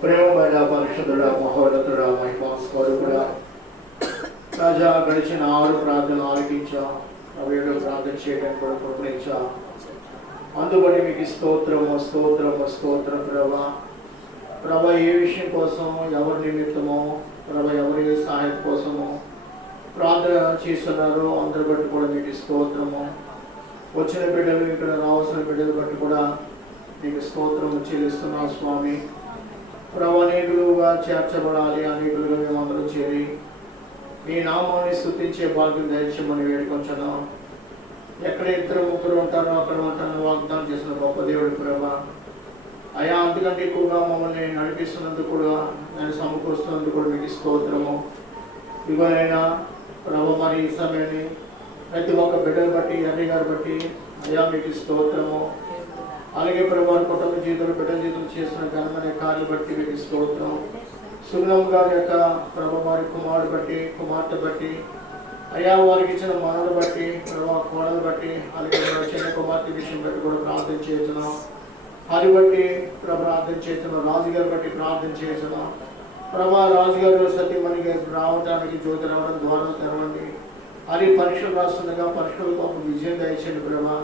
ప్రేమమైన పరిశుద్ధుడా, మహోన్నతుడా, మహిమాస్వరూపుడా, రాజా, గడిచిన 6 ప్రార్థనలు ఆలకించా, 7 ప్రార్థన చేయడానికి కూడా కృపణించా. అందుబట్టి మీకు స్తోత్రము స్తోత్రము స్తోత్రం. ప్రభా ఏ విషయం కోసం, ఎవరి నిమిత్తమో, ఎవరి సహాయం కోసమో ప్రార్థన చేస్తున్నారో అందరి బట్టి కూడా మీకు స్తోత్రము. వచ్చిన బిడ్డలు, ఇక్కడ రావాల్సిన బిడ్డలు బట్టి కూడా నీకు స్తోత్రము చెల్లిస్తున్నాం స్వామి. ప్రభు అనేకులుగా చేర్చబడాలి, అనేకులుగా మేమందరం చేరి నీ నామాన్ని స్తుతించే భాగ్యం దయచేయమని వేడుకొంచున్నాం. ఎక్కడ 2-3 ఉంటారో అక్కడ ఉంటారని వాగ్దానం చేసిన గొప్ప దేవుడు ప్రభా. అయా, అంతకంటే ఎక్కువగా మమ్మల్ని నడిపిస్తున్నందుకు కూడా, నేను సమకూరుస్తున్నందుకు కూడా మీకు స్తోత్రము. ఇవరైనా ప్రభు, మరి ఈ సమయాన్ని ప్రతి ఒక్క బిడ్డను బట్టి, అన్ని గారు బట్టి అయా మీకు స్తోత్రము. అలాగే ప్రభు, కుటుంబ జీవితంలో, బిడ్డల జీవితంలో చేస్తున్న ఘనమైన కార్యాలు బట్టి మీకు స్తోత్రం. సుగ్నం గారి యొక్క ప్రభు, వారి కుమారుడు బట్టి, కుమార్తె బట్టి, అయా వారికి ఇచ్చిన మనలు బట్టి, ప్రభు కోడలు బట్టి, అలాగే చిన్న కుమార్తె విషయం బట్టి కూడా ప్రార్థన చేస్తున్నాం. అది బట్టి ప్రార్థన చేస్తున్నాం. రాజుగారి బట్టి ప్రార్థన చేస్తున్నాం. ప్రభా, రాజుగారు సత్యమణి గారు రావడానికి, జ్యోతి రావడం ద్వారా తెరవండి. అది పరీక్షలు రాస్తుండగా పరీక్షలకు ఒక విజయం దయచేయండి ప్రభా.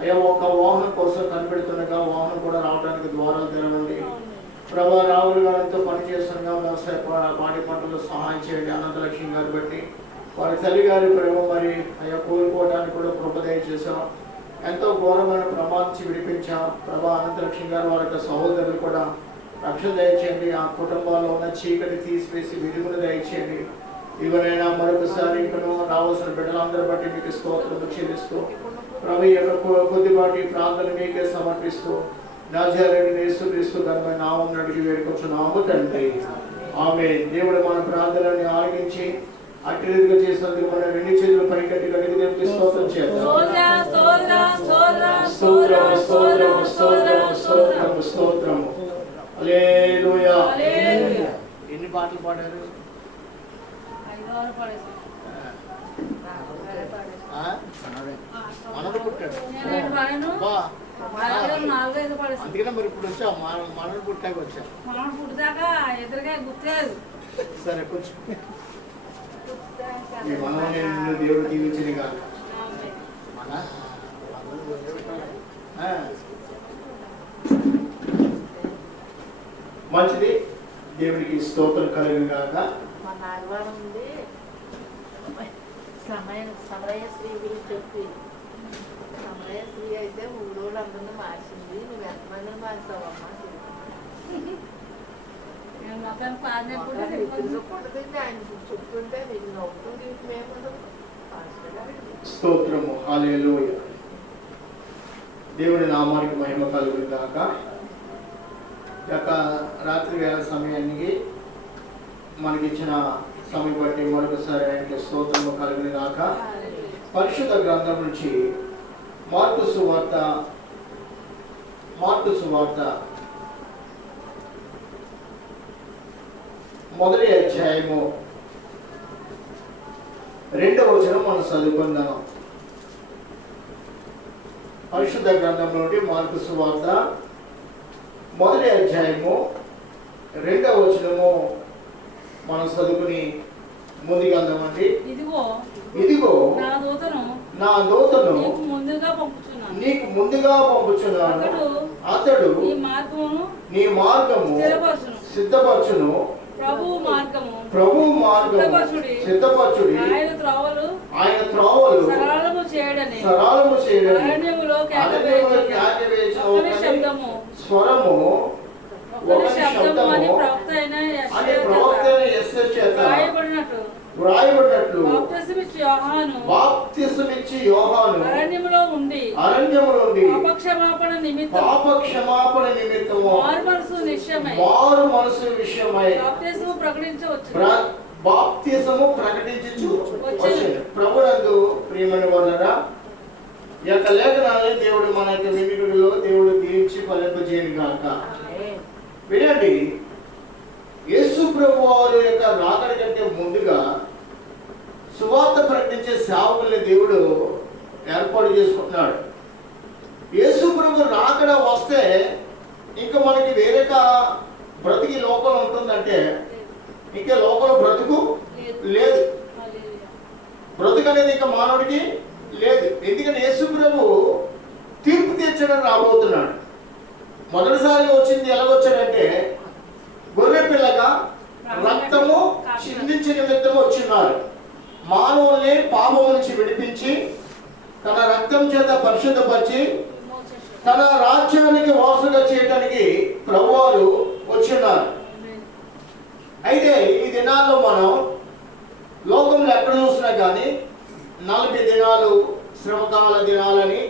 అయ్యా, ఒక వాహనం కోసం కనిపెడుతుండగా వాహనం కూడా రావడానికి ద్వారాలు తెరవండి ప్రభా. రాహుల్ గారితో పనిచేస్తుండగా వ్యవసాయ పాడి పంటలు సహాయం చేయండి. అనంతలక్ష్మి గారు బట్టి వారి తల్లి గారి ప్రేమ మరి అయ్యా కోలుకోవడానికి కూడా కృప దయచేసాం. ఎంతో ఘోరమైన ప్రమాదించి విడిపించాం ప్రభా. అనంతలక్ష్మి గారు వారి యొక్క సహోదరులు కూడా రక్షణ దయచేయండి. ఆ కుటుంబాల్లో ఉన్న చీకటి తీసివేసి వెలుగును దయచేయండి. ఇవరైనా మరొకసారి ఇక్కడ రావాల్సిన బిడ్డలందరూ బట్టి మీకు స్తోత్రం చెల్లిస్తూ ప్రభు, యొక్క కొద్దిపాటి ప్రార్థన మీకే సమర్పిస్తూ నజరేయుడైన యేసుక్రీస్తు ఘనమైన నామమున అడిగి వేడుకొంచున్నాము తండ్రి, ఆమేన్. దేవుడు మన ప్రార్థనని ఆలకించి అట్టి రీతిగా చేసినందుకు మన 2 చేతులు పైకెత్తి దేవునికి స్తోత్రం చేద్దాం. స్తోత్రం. హల్లెలూయా. ఎన్ని పాటలు పాడారు? మనడు పుట్టాడు. అందుకనే మరి ఇప్పుడు వచ్చా, మనడు పుట్టాక వచ్చా. సరే, కొంచెం ఈ మనల్ని దేవుడు దీవించింది కాదు. మంచిది, దేవుడికి స్తోత్రం కలిగిన కాక. సమరయశ్రీ గురించి చెప్పి, సమరయశ్రీ అయితే ఊళ్ళోళ్ళందరినీ మార్చింది. నువ్వు ఎంతమందిని మార్చావమ్మా? ఆయన చెప్తుంటే నీకు నవ్వుతూ మేము స్తోత్రము. హల్లెలూయా. దేవుడి నామానికి మహిమ కలుగును గాక. యొక్క రాత్రి వేళ సమయానికి మనకిచ్చిన సమయం బట్టి మరొకసారి ఆయనకి స్తోత్రము కలుగును గాక. పరిశుద్ధ గ్రంథం నుంచి మార్కు సువార్త 1వ అధ్యాయము 2వ వచనం మనం చదువుకుందాం. పరిశుద్ధ గ్రంథం నుండి మార్కు సువార్త 1వ అధ్యాయము 2వ వచనము మనం చదువుకుని ముందుకెళ్దామండి. ఇదిగో నా దూతను నీకు ముందుగా పంపుచున్నాను. అతడు నీ మార్గము సిద్ధపరచును. ప్రభువు మార్గము సిద్ధపరచుడి. ఆయన త్రోవలు సరళము చేయడని స్వరము ఒక శబ్దము అని ప్రవక్త అయిన యెషయా చేత వ్రాయబడినట్లు బాప్తిసమిచ్చి యోహాను అరణ్యములో ఉండి పాపక్షమాపణ నిమిత్తము మారు మనసు విషయమై బాప్తిసము ప్రకటించు వచ్చెను. ప్రభునందు ప్రియమైన వారలారా, ఈ యొక్క లేఖనాన్ని దేవుడు మన యొక్క వినికిడిలో దేవుడు దీవించి ఫలింపజేయను గాక. వినండి, యేసు ప్రభు వారి యొక్క రాకడ కంటే ముందుగా సువార్త ప్రకటించే సేవకుల్ని దేవుడు ఏర్పాటు చేసుకుంటున్నాడు. అక్కడ వస్తే ఇంకా మనకి వేరే బ్రతికి లోకంలో ఉంటుందంటే ఇంకా లోకంలో బ్రతుకు లేదు. బ్రతుకు అనేది ఇంకా మానవుడికి లేదు. ఎందుకంటే యేసు ప్రభు తీర్పు తీర్చడం రాబోతున్నాడు. మొదటిసారిగా వచ్చింది ఎలాగొచ్చాడంటే గొర్రె పిల్లగా రక్తము చిందించి నిమిత్తము వచ్చిన్నారు. మానవుల్ని పాపం నుంచి విడిపించి తన రక్తం చేత పరిశుద్ధపరిచి తన రాజ్యానికి వాసుగా చేయడానికి ప్రభువారు వచ్చిన్నారు. అయితే ఈ దినాల్లో మనం లోకంలో ఎక్కడ చూసినా కానీ 40 దినాలు శ్రమకాల దినాలని,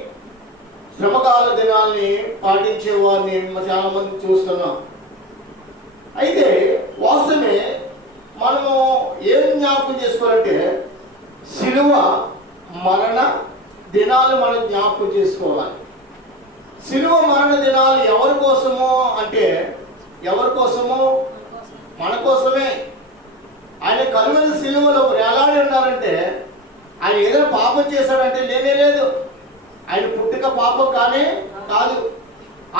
శ్రమకాల దినాల్ని పాటించే వారిని చాలా మంది చూస్తున్నాం. అయితే వాస్తవమే మనము ఏం జ్ఞాపకం చేసుకోవాలంటే శిలువ మరణ దినాలు మనం జ్ఞాపకం చేసుకోవాలి. శిలువ మరణ దినాలు ఎవరి కోసమో అంటే ఎవరి కోసమో? మన కోసమే. ఆయన కలువరి శిలువలో వేలాడి ఉన్నారంటే ఆయన ఏదైనా పాపం చేశాడంటే లేనే లేదు. ఆయన పుట్టుక పాపం కానే కాదు.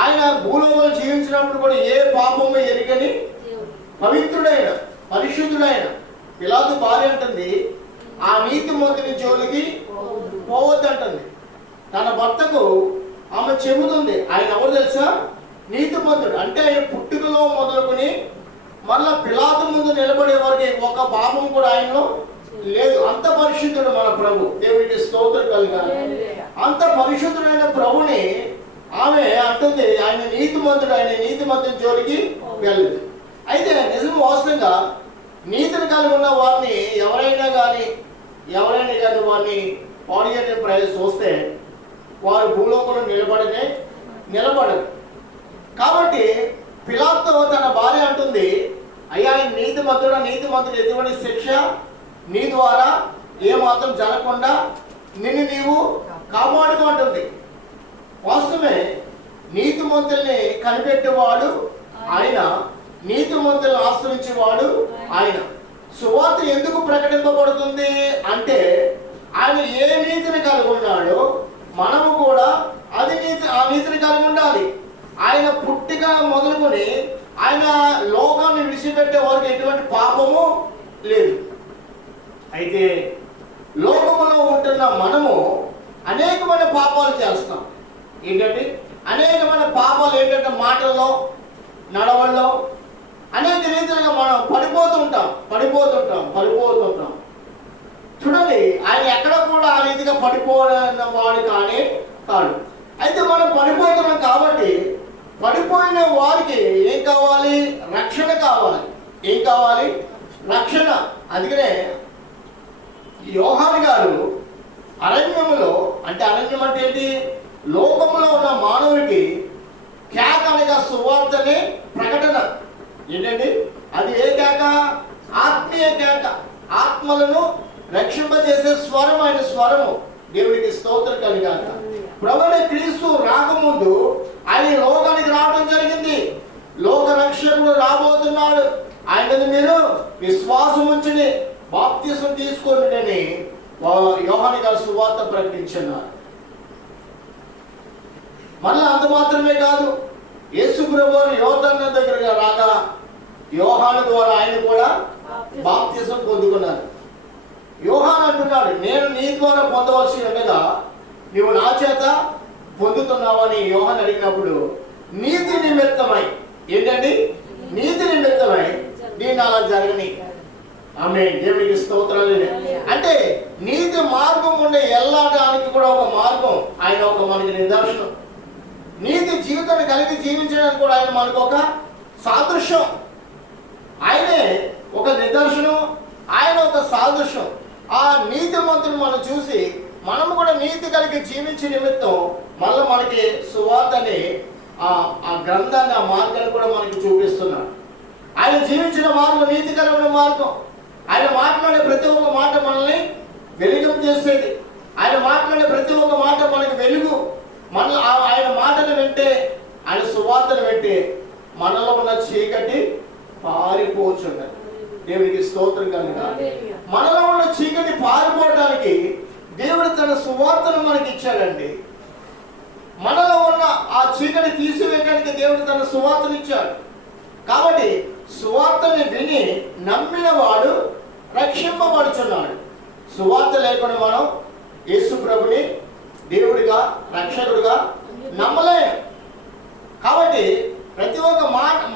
ఆయన భూలోకంలో జీవించినప్పుడు కూడా ఏ పాపము ఎరుగని పవిత్రుడైన పరిశుద్ధుడైన. పిలాతు భార్య అంటుంది ఆ నీతిమంతుని జోలికి పోవద్దంటుంది. తన భర్తకు ఆమె చెబుతుంది ఆయన ఎవరు తెలుసా? నీతిమంతుడు. అంటే ఆయన పుట్టుకలో మొదలుకొని మళ్ళా పిలాతు ముందు నిలబడే వరకు ఒక పాపం కూడా ఆయనలో లేదు. అంత పరిశుద్ధుడు మన ప్రభు. దేవునికి స్తోత్రం కలుగాలి. అంత పరిశుద్ధుడైన ప్రభుని ఆమె అంటుంది ఆయన నీతిమంతుడు, ఆయన నీతిమంతుని జోలికి వెళ్ళదు. అయితే నిజం వాస్తవంగా నీతిని కలిగి ఉన్న వారిని ఎవరైనా కానీ వారిని పాడు చేయడం ప్రయత్నం చూస్తే వారు భూలోకంలో నిలబడరు. కాబట్టి పిలాతు తన భార్య అంటుంది అయ్యా నీతిమంతుడు ఎటువంటి శిక్ష నీ ద్వారా ఏమాత్రం జరగకుండా నిన్ను నీవు కాపాడుకుంటుంది. వాస్తవమే నీతిమంతుల్ని కనిపెట్టేవాడు ఆయన, నీతిమంతులను ఆశ్రయించేవాడు ఆయన. సువార్త ఎందుకు ప్రకటింపబడుతుంది అంటే ఆయన ఏ నీతిని కలిగి ఉన్నాడో మనము కూడా ఆ నీతిని కలిగి ఉండాలి. ఆయన పుట్టిక మొదలుకొని ఆయన లోకాన్ని విడిచిపెట్టే వారికి ఎటువంటి పాపము లేదు. అయితే లోకములో ఉంటున్న మనము అనేకమైన పాపాలు చేస్తాం. ఏంటంటే అనేకమైన పాపాలు ఏంటంటే మాటల్లో, నడవల్లో అనేక రీతిలుగా మనం పడిపోతుంటాం. చూడండి ఆయన ఎక్కడ కూడా ఆ రీతిగా పడిపోయిన వాడు కానీ కాడు. అయితే మనం పడిపోతున్నాం కాబట్టి పడిపోయిన వారికి ఏం కావాలి? రక్షణ కావాలి. ఏం కావాలి? రక్షణ. అందుకనే యోహాను గారు అరణ్యములో, అంటే అరణ్యం అంటే ఏంటి? లోకములో ఉన్న మానవుడికి కేక అనగా సువార్తనే ప్రకటన. ఏంటండి అది? ఏ కేక? ఆత్మీయ కేక. ఆత్మలను రక్షింపజేసే స్వరం ఆయన స్వరము. దేవునికి స్తోత్రం కలిగాక. ప్రభువైన క్రీస్తు రాకముందు ఆయన లోకానికి రావడం జరిగింది. లోక రక్షకుడు రాబోతున్నాడు. ఆయన మీరు విశ్వాసం ఉంచుని బాప్తిసం తీసుకోండి యోహాను గారు సువార్త ప్రకటించున్నారు. మళ్ళీ అంత మాత్రమే కాదు, యేసు ప్రభువు యోర్దాను దగ్గరగా రాగా యోహాను ద్వారా ఆయన కూడా బాప్తిసం పొందుకున్నారు. యోహాను అంటున్నాడు నేను నీ ద్వారా పొందవలసి ఉండగా నువ్వు నా చేత పొందుతున్నావని యోహాను అడిగినప్పుడు నీతి నిమిత్తమై, ఏంటండి? నీతి నిమిత్తమై దీన్ని అలా జరగని. ఆమేన్. దేవునికి స్తోత్రాలు. అంటే నీతి మార్గం ఉండే వెళ్ళడానికి కూడా ఒక మార్గం ఆయన, ఒక మనకి నిదర్శనం. నీతి జీవితాన్ని కలిగి జీవించడానికి కూడా ఆయన మనకు ఒక సాదృశ్యం. ఆయనే ఒక నిదర్శనం, ఆయన ఒక సాదృశ్యం. ఆ నీతిమంతుని మనం చూసి మనము కూడా నీతి కలిగి జీవించే నిమిత్తం మళ్ళీ మనకి సువార్తని ఆ గ్రంథాన్ని, ఆ మార్గాన్ని కూడా మనకి చూపిస్తున్నాడు. ఆయన జీవించిన మార్గం నీతికరమైన మార్గం. ఆయన మాట్లాడే ప్రతి ఒక్క మాట మనల్ని వెలుగు చేసేది. ఆయన మాట్లాడే ప్రతి ఒక్క మాట మనకి వెలుగు. ఆయన మాటలు వింటే, ఆయన సువార్తను వింటే మనలో ఉన్న చీకటి పారిపోచున్నది. దేవునికి స్తోత్రం కలుగా. మనలో ఉన్న చీకటి పారిపోవడానికి దేవుడు తన సువార్తను మనకి ఇచ్చాడండి. మనలో ఉన్న ఆ చీకటి తీసివేయడానికి దేవుడు తన సువార్తనిచ్చాడు. కాబట్టి సువార్తని విని నమ్మిన వాడు రక్షింపబడుచున్నాడు. సువార్త లేకుండా మనం యేసు ప్రభుని దేవుడిగా రక్షకుడిగా నమ్మలేం. కాబట్టి ప్రతి ఒక్క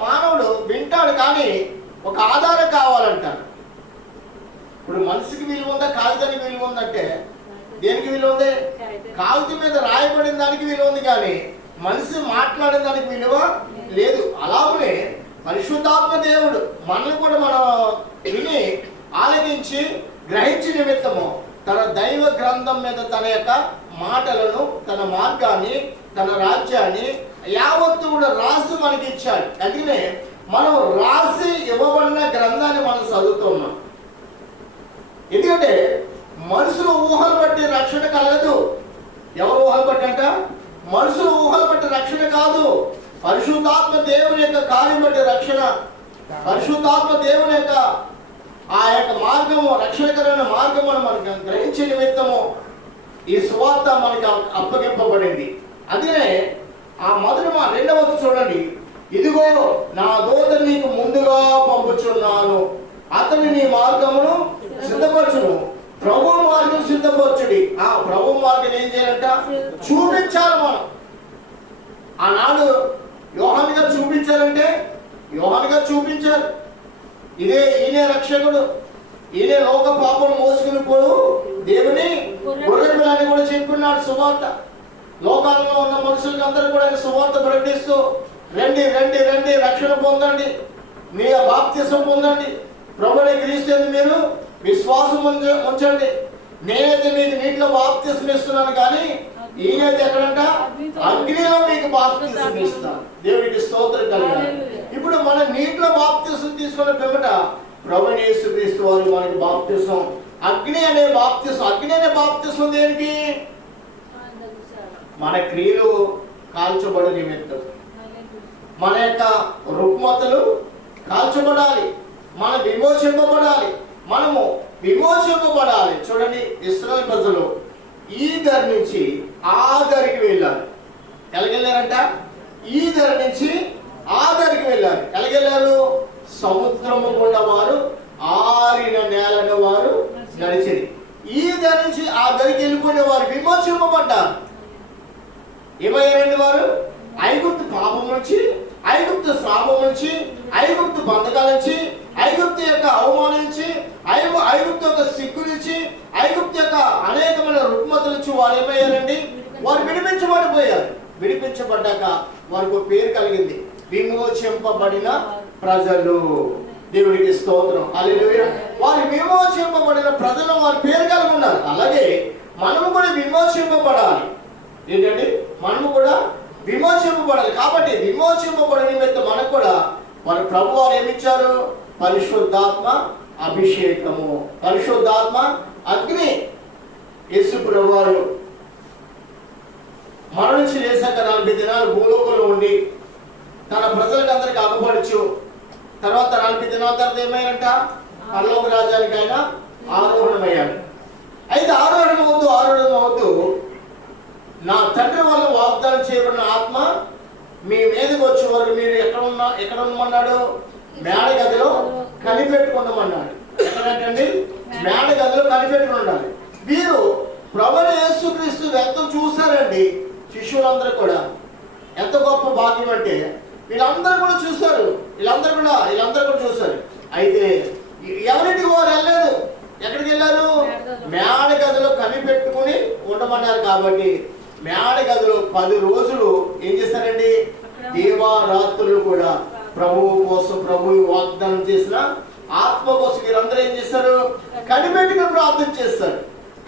మానవుడు వింటాడు, కానీ ఒక ఆధారం కావాలంటాడు. ఇప్పుడు మనిషికి విలువ ఉందా, కాగితానికి విలువ ఉందంటే దేనికి విలువ ఉంది? కాగితం మీద రాయబడిన దానికి విలువ ఉంది, కానీ మనిషి మాట్లాడిన దానికి విలువ లేదు. అలాగనే పరిశుద్ధాత్మ దేవుడు మనల్ని కూడా మనం విని ఆలకించి గ్రహించి నిమిత్తము తన దైవ గ్రంథం మీద తన యొక్క మాటలను, తన మార్గాన్ని, తన రాజ్యాన్ని యావత్తు కూడా రాసి మనకి ఇచ్చాడు. అందుకనే మనం రాసి ఇవ్వబడిన గ్రంథాన్ని మనం చదువుతున్నాం. ఎందుకంటే మనుషులు ఊహలు బట్టి రక్షణ కలగదు. ఎవరు ఊహలు బట్టి అంట? మనుషులు ఊహలు బట్టి రక్షణ కాదు. పరిశుద్ధాత్మ దేవుని యొక్క కార్యం బట్టి రక్షణ. పరిశుద్ధాత్మ దేవుని యొక్క ఆ యొక్క మార్గము, రక్షణకరమైన మార్గమును మనకు గ్రహించే నిమిత్తము ఈ సువార్త మనకి అప్పగింపబడింది. అందుకనే ఆ మొదటి రెండవది చూడండి, ఇదిగో నా దూత నీకు ముందుగా పంపుచున్నాను, అతని నీ మార్గమును సిద్ధపరచును. ప్రభు మార్గం సిద్ధపరచుడి. ఆ ప్రభు మార్గం ఏం చేయాలంట? చూపించాలి. మనం ఆనాడు యోహాను గారు చూపించాలంటే యోహాను గారు చూపించారు. ఈయనే రక్షకుడు, ఈయనే లోక పాపం మోసుకుని పోడు దేవుని గొర్రెపిల్లని కూడా చెప్పుకున్నాడు సువార్త. లోకాల్లో ఉన్న మనుషులకి అందరూ కూడా ఆయన సువార్త ప్రకటిస్తూ రండి రండి రండి, రక్షణ పొందండి, మీ బాప్తిసం పొందండి, ప్రభుని క్రీస్తు మీరు విశ్వాసం ఉంచండి. నేనైతే మీకు నీటిలో బాప్తిసం ఇస్తున్నాను, కానీ ఈయనైతే ఎక్కడంట? అగ్నిలో మీకు బాప్తిసం ఇస్తాను. దేవునికి స్తోత్రం కలగాలి. ఇప్పుడు మన నీటిలో బాప్తిసం తీసుకున్న పిమ్మట ప్రభుని యేసు క్రీస్తు వారు మనకి బాప్తిసం, అగ్ని అనే బాప్తిసం. అగ్ని అనే బాప్తిసం దేనికి? మన క్రియలు కాల్చబడి నిమిత్తం, మన యొక్క రుగ్మతలు కాల్చబడాలి, మన విమోచింపబడాలి, మనము విమోచింపబడాలి. చూడండి, ఇశ్రాయేలు ప్రజలు ఈ దరి నుంచి ఆ దరికి వెళ్ళారు. ఎలాగెళ్ళారంట? ఈ దరి నుంచి ఆ దరికి వెళ్ళారు. ఎలాగెళ్ళారు? సముద్రము గుండా వారు ఆరిన నేలను వారు నడిచింది. ఈ దరి నుంచి ఆ దరికి వెళ్ళిపోయిన వారు విమోచింపబడ్డారు. ఏమయ్యారండి వారు? ఐగుప్తు పాపం నుంచి, ఐగుప్తు శాపం నుంచి, ఐగుప్తు బంధకాల నుంచి, ఐగుప్తు యొక్క అవమానం నుంచి, ఐగుప్తు యొక్క సిగ్గు నుంచి, ఐగుప్తు యొక్క అనేకమైన రుగ్మతల నుంచి వారు ఏమయ్యారండి? వారు విడిపించబడిపోయారు. విడిపించబడ్డాక వారికి ఒక పేరు కలిగింది, విమోచింపబడిన ప్రజలు. దేవుడికి స్తోత్రం, హల్లెలూయా. వారు విమోచింపబడిన ప్రజలు, వారి పేరు కలిగి ఉన్నారు. అలాగే మనము కూడా విమోచింపబడాలి. ఏంటండి? మనము కూడా విమోచింపబడాలి. కాబట్టి విమోచింపబడిన నిమిత్తం మనకు కూడా మన ప్రభు వారు ఏమిచ్చారు? పరిశుద్ధాత్మ అభిషేకము, పరిశుద్ధాత్మ అగ్ని. యేసు ప్రభు వారు మన నుంచి లేసాక 40 దినాలు భూలోకంలో ఉండి తన ప్రజలకు అందరికి అగపడుచు తర్వాత 40 దినాల తర్వాత ఏమయ్యారంట? పరలోక రాజ్యానికి ఆయన ఆరోహణమయ్యాడు. అయితే ఆరోహణం అవుతూ నా తండ్రి వల్ల వాగ్దానం చేయబడిన ఆత్మ మీ మీదకి వచ్చే వరకు మీరు ఎక్కడ ఉండమన్నాడు? మేడ గదిలో కనిపెట్టుకుంటామన్నాడు. ఎక్కడంటండి? మేడ గదిలో కనిపెట్టుకుని ఉండాలి. వీరు ప్రభువైన యేసుక్రీస్తు వ్యక్తం చూశారండి. శిష్యులందరూ కూడా ఎంత గొప్ప భాగ్యం అంటే వీళ్ళందరూ కూడా చూశారు. వీళ్ళందరూ కూడా చూశారు. అయితే ఎవరింటికి వారు వెళ్ళలేదు. ఎక్కడికి వెళ్ళారు? మేడ గదిలో కనిపెట్టుకుని ఉండమన్నారు. కాబట్టి మేడ గదిలో 10 రోజులు ఏం చేశారండి? దేవారాత్రులు కూడా ప్రభువు కోసం, ప్రభువు వాగ్దానం చేసిన ఆత్మ కోసం వీరందరూ ఏం చేస్తారు? కనిపెట్టుకుని ప్రార్థన చేస్తారు.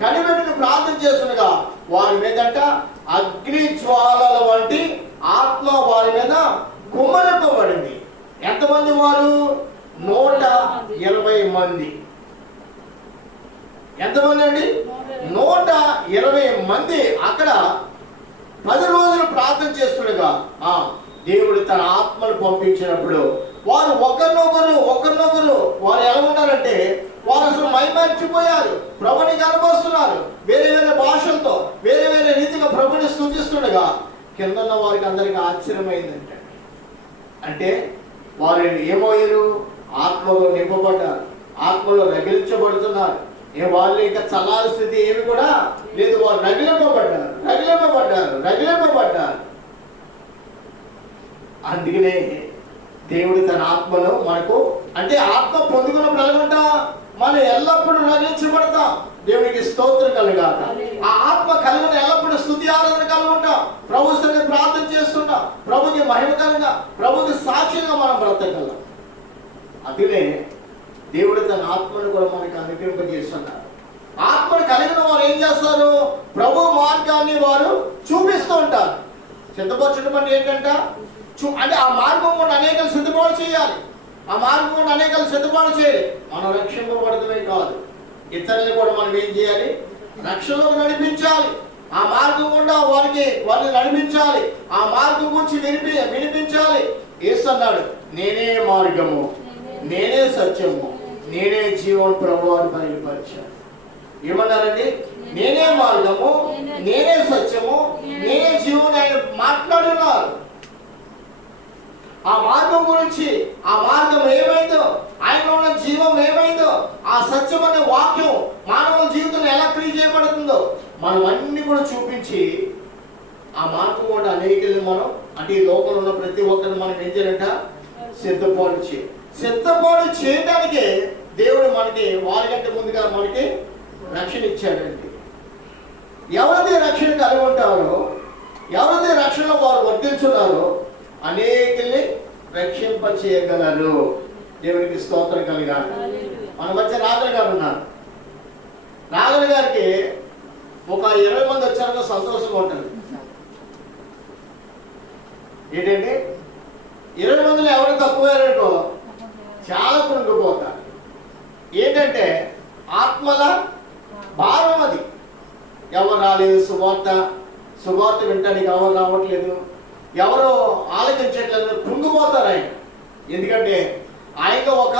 కనిపెట్టుకుని ప్రార్థన చేస్తుండగా వారి మీదంట అగ్ని జ్వాలల వంటి ఆత్మ వారి మీద కుమ్మరింపబడింది. ఎంతమంది వారు? 120 మంది. ఎంతమంది అండి? 120 మంది అక్కడ 10 రోజులు ప్రార్థన చేస్తుండగా దేవుడు తన ఆత్మను పంపించినప్పుడు వారు ఒకరినొకరు వారు ఎలా ఉన్నారంటే వారు అసలు మైమర్చిపోయారు. ప్రభుని కనబరుస్తున్నారు. వేరే వేరే భాషలతో వేరే వేరే రీతిగా ప్రభుని స్తుతిస్తుండగా కింద ఉన్న వారికి అందరికి ఆశ్చర్యమైందంటే, అంటే వారు ఏమయ్యారు? ఆత్మలో నింపబడ్డారు, ఆత్మలో రగిలించబడుతున్నారు. వాళ్ళు ఇంకా చల్లారి స్థితి ఏమి కూడా లేదు. వారు రగిలింపబడ్డారు. అందుకనే దేవుడు తన ఆత్మను మనకు, అంటే ఆత్మ పొందుకున్నప్పుడు ఎలాగుంటా? మనం ఎల్లప్పుడూ రగిలించబడతాం. దేవునికి స్తోత్రం కలుగాక. ఆ ఆత్మ కలిగిన ఎల్లప్పుడూ స్తుతి ఆరాధన కలుగుంటాం. ప్రభు సన్నిధిని ప్రార్థన చేస్తుంటాం. ప్రభుకి మహిమకరంగా, ప్రభుకి సాక్షిగా మనం బ్రతకగలం. అందుకనే దేవుడు తన ఆత్మను కూడా మనకి అనుగ్రహింపజేస్తున్నారు. ఆత్మను కలిగిన వారు ఏం చేస్తారు? ప్రభు మార్గాన్ని వారు చూపిస్తూ ఉంటారు. సిద్ధపరచడం అంటే ఏంటంట? అంటే ఆ మార్గం కూడా అనేకలు సిద్ధపాటు చేయాలి. ఆ మార్గం కూడా అనేకలు సిద్ధపాటు చేయాలి. మనం రక్షింపబడటమే కాదు, ఇతరులను కూడా మనం ఏం చేయాలి? రక్షణలోకి నడిపించాలి. ఆ మార్గం గుండా వారిని నడిపించాలి. ఆ మార్గం గురించి వినిపించాలి. యేసు అన్నాడు, నేనే మార్గము, నేనే సత్యము, నేనే జీవం ప్రభు అని బయలుపరిచాను. ఏమన్నారండి? నేనే మార్గము, నేనే సత్యము, నేనే జీవం ఆయన మాట్లాడున్నారు. ఆ మార్గం గురించి, ఆ మార్గం ఏమైందో, ఆయనలో ఉన్న జీవం ఏమైందో, ఆ సత్యం అనే వాక్యం మానవ జీవితంలో ఎలా క్రియ చేయబడుతుందో మనం అన్ని కూడా చూపించి, ఆ మార్గం కూడా అనేకల్ని మనం, అంటే ఈ లోకంలో ఉన్న ప్రతి ఒక్కరిని మనం ఏం చేయాలంట? సిద్ధపాటు చేయడానికే దేవుడు మనకి వారికంటే ముందుగా మనకి రక్షణ ఇచ్చాడండి. ఎవరైతే రక్షణ కలిగి ఉంటారో, ఎవరైతే రక్షణలో వారు వర్తించున్నారో అనేకల్ని రక్షింప చేయగలరు. దేవునికి స్తోత్రం కలిగారు. మన మధ్య నాగర్ గారు ఉన్నారు. నాగర్ గారికి ఒక 20 మంది వచ్చారో సంతోషంగా ఉంటుంది. ఏంటంటే 20 మందిలో ఎవరు తక్కువయ్యారనుకో చాలా కృంగిపోతారు. ఏంటంటే ఆత్మల భారం అది. ఎవరు రాలేదు, సువార్త వింటానికి ఎవరు రావట్లేదు, ఎవరు ఆలోచించట్లేదు, కృంగిపోతారు ఆయన. ఎందుకంటే ఆయనలో ఒక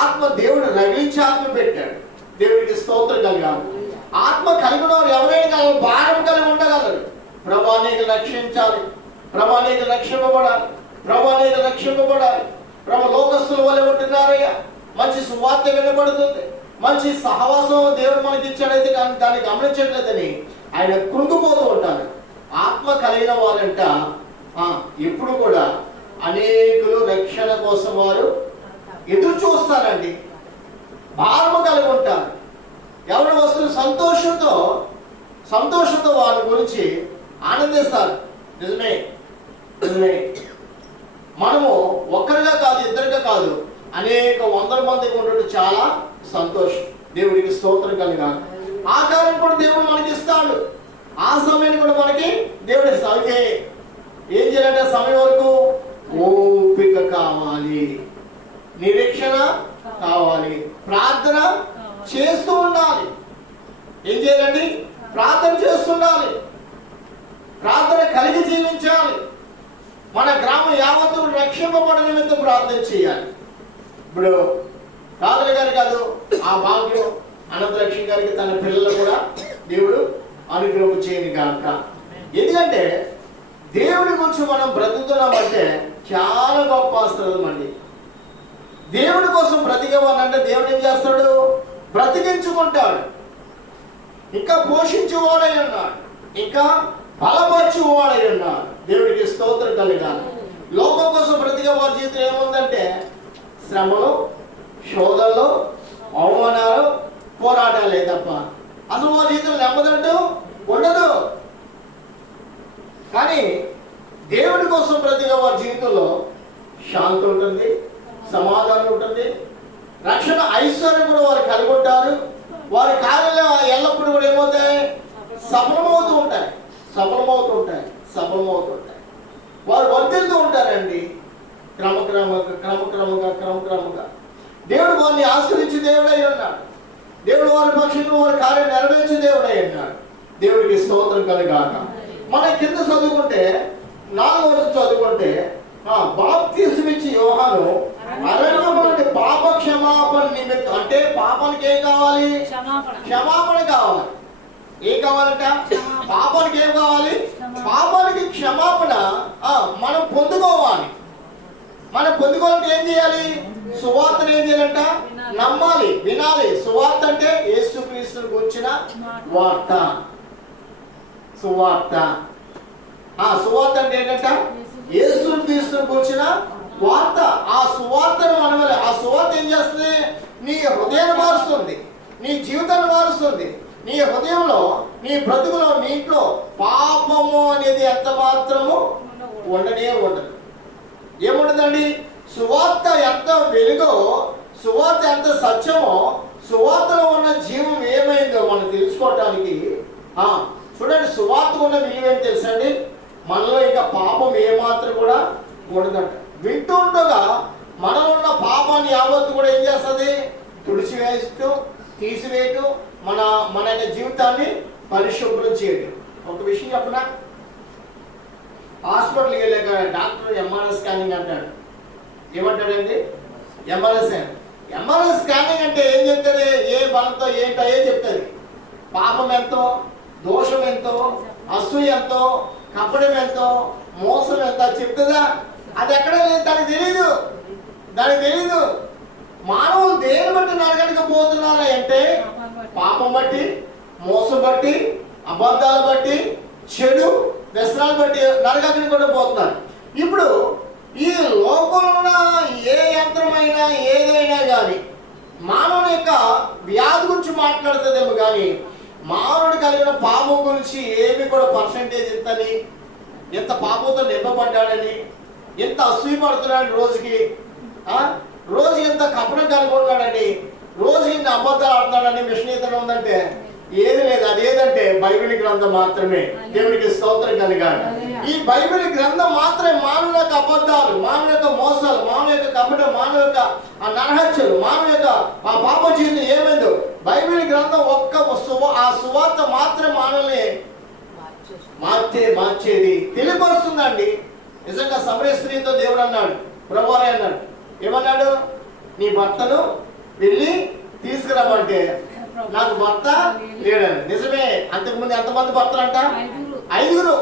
ఆత్మ దేవుడు రగిలించి ఆత్మ పెట్టాడు. దేవుడికి స్తోత్రం కలగాలి. ఆత్మ కలిగిన వారు ఎవరైనా భారం కలిగి ఉండగలరు. ప్రభా నీకు రక్షించాలి, ప్రభా నీకు రక్షింపబడాలి, ప్రభా నీకు రక్షింపబడాలి. ప్రభు లోకస్తుల వల్ల ఉంటున్నారయ్యా, మంచి సువార్త వినబడుతుంది, మంచి సహవాసం దేవుడు మనకి ఇచ్చాడైతే కానీ దాన్ని గమనించట్లేదని ఆయన కృంగిపోతూ ఉంటారు. ఆత్మ కలిగిన వారంట ఎప్పుడు కూడా అనేకులు రక్షణ కోసం వారు ఎదురు చూస్తారండి. భారము కలిగి ఉంటారు. ఎవరి వస్తువులు సంతోషంతో వారి గురించి ఆనందిస్తారు. నిజమే. మనము ఒక్కరిగా కాదు, ఇద్దరిగా కాదు, అనేక వందల మందికి ఉండటం చాలా సంతోషం. దేవుడికి స్తోత్రం కలిగా. ఆ కాలం కూడా దేవుడు మనకి ఇస్తాడు. ఆ సమయాన్ని కూడా మనకి దేవుడు ఇస్తాడు. ఏం చేయాలంటే సమయం వరకు ఓపిక కావాలి, నిరీక్షణ కావాలి, ప్రార్థన చేస్తూ ఉండాలి. ఏం చేయాలండి? ప్రార్థన చేస్తుండాలి, ప్రార్థన కలిగి జీవించాలి. మన గ్రామం యావత్తు రక్షింపబడ నిమిత్తం ప్రార్థన చేయాలి. ఇప్పుడు రాజుల గారు కాదు, ఆ భాగ్యం అనంతలక్ష్మి గారికి తన పిల్లలు కూడా దేవుడు అనుగ్రహం చేయని కాక. ఎందుకంటే దేవుడి గురించి మనం బ్రతుకుతున్నామంటే చాలా గొప్ప ఆశ్రదం అండి. దేవుడి కోసం బ్రతికేవాళ్ళంటే దేవుడు ఏం చేస్తాడు? బ్రతికించుకుంటాడు. ఇంకా పోషించువాడై ఉన్నాడు, ఇంకా బలపరచువాడై ఉన్నాడు. దేవుడికి స్తోత్రం కలిగాలి. లోకం కోసం బ్రతికే వారి జీవితం ఏముందంటే శ్రమలు, శోధనలు, అవమానాలు, పోరాటాలే తప్ప అసలు వారి జీవితం నెమ్మదంటూ ఉండదు. కానీ దేవుడి కోసం బ్రతికే వారి జీవితంలో శాంతి ఉంటుంది, సమాధానం ఉంటుంది, రక్షణ ఐశ్వర్యం కూడా వారు కలిగి ఉంటారు. వారి కార్యాలు ఎల్లప్పుడూ కూడా ఏమవుతాయి? సఫలమవుతూ ఉంటాయి. వారు వర్ధిల్తూ ఉంటారండి. క్రమక్రమంగా దేవుడు వారిని ఆశ్రయించి దేవుడై ఉన్నాడు. దేవుడు వారి పక్షంలో వారి కార్యం నెరవేర్చి దేవుడై ఉన్నాడు. దేవుడికి స్తోత్రం కలిగాక. మన కింద చదువుకుంటే 4వ వచనం చదువుకుంటే బాప్తిస్మం ఇచ్చి యోహాను అరణ్యములో పాప క్షమాపణ నిమిత్తం, అంటే పాపానికి ఏం కావాలి? క్షమాపణ కావాలి. ఏం కావాలంట? పాపానికి ఏం కావాలి? పాపానికి క్షమాపణ మనం పొందుకోవాలి. మనం పొందుకోవాలంటే ఏం చేయాలి? సువార్తను ఏం చేయాలంట? నమ్మాలి, వినాలి. సువార్త అంటే యేసుక్రీస్తుని గురించిన వార్త. సువార్త సువార్త అంటే ఏంటంట? యేసుక్రీస్తుని గురించిన వార్త. ఆ సువార్తను మనం, ఆ సువార్త ఏం చేస్తుంది? నీ హృదయాన్ని మారుస్తుంది, నీ జీవితాన్ని మారుస్తుంది. నీ హృదయంలో, నీ బ్రతుకులో, నీ ఇంట్లో పాపము అనేది ఎంత మాత్రము ఉండనే ఉండదు. ఏముండదండి? సువార్త ఎంత వెలుగో, సువార్త ఎంత సత్యమో, సువార్తలో ఉన్న జీవం ఏమైందో మనం తెలుసుకోవటానికి చూడండి, సువార్త ఉన్న విలువ ఏం తెలుసండి? మనలో ఇంకా పాపం ఏమాత్రం కూడా ఉండదంట. వింటూ ఉండగా మనలో ఉన్న పాపాన్ని యావత్తు కూడా ఏం చేస్తుంది? తుడిచివేస్తూ, తీసివేయటం, మన జీవితాన్ని పరిశుభ్రం చేయడం. ఒక విషయం చెప్పనా? హాస్పిటల్కి వెళ్ళాక డాక్టర్ ఎంఆర్ఐ స్కానింగ్ అంటాడు. ఏమంటాడండి? ఎంఆర్ఐ స్కానింగ్ అంటే ఏం చెప్తుంది? ఏ బలంతో ఏంటో ఏ చెప్తుంది. పాపం ఎంతో, దోషం ఎంతో, అసూయ ఎంతో, కపడం ఎంతో, మోసం ఎంతో చెప్తుందా? అది ఎక్కడ లేదు, దానికి తెలీదు. మానవులు దేని బట్టి నరకడానికి పోతున్నారా అంటే పాపం బట్టి, మోసం బట్టి, అబద్ధాలు బట్టి, చెడు వ్యసనాలు బట్టి నరకానికి కూడా పోతున్నారు. ఇప్పుడు ఈ లోకంలో ఉన్న ఏ యంత్రమైనా ఏదైనా కానీ మానవుని యొక్క వ్యాధి గురించి మాట్లాడుతుందేమో కానీ మానవుడు కలిగిన పాపం గురించి ఏమి కూడా పర్సంటేజ్ ఎంతని, ఎంత పాపంతో నింపబడ్డాడని, ఎంత అసూయపడుతున్నాడని, రోజు ఎంత కపడం కలిగి ఉన్నాడని, రోజు ఇన్ని అబద్ధాలు ఆడుతున్నాడని మిషన్ ఇతను ఉందంటే ఏది లేదు. అదేదంటే బైబిల్ గ్రంథం మాత్రమే. దేవునికి స్తోత్రం కలిగాడు. ఈ బైబిల్ గ్రంథం మాత్రమే మానవ యొక్క అబద్ధాలు, మానవ యొక్క మోసాలు, మానవ యొక్క కపటం, మానవ యొక్క నరహత్యలు, మానవ యొక్క ఆ పాప జీవితం ఏమైందో బైబిల్ గ్రంథం ఆ సువార్త మాత్రమే మానవుల్ని మార్చేది, తెలియపరుస్తుందండి. నిజంగా సమరయ స్త్రీతో దేవుడు అన్నాడు, ప్రభువారే అన్నాడు. ఏమన్నాడు? నీ భర్తను వెళ్ళి తీసుకురమ్మంటే నాకు భర్త లేడని. నిజమే. అంతకుముందు ఎంతమంది భర్తలు అంట? 5.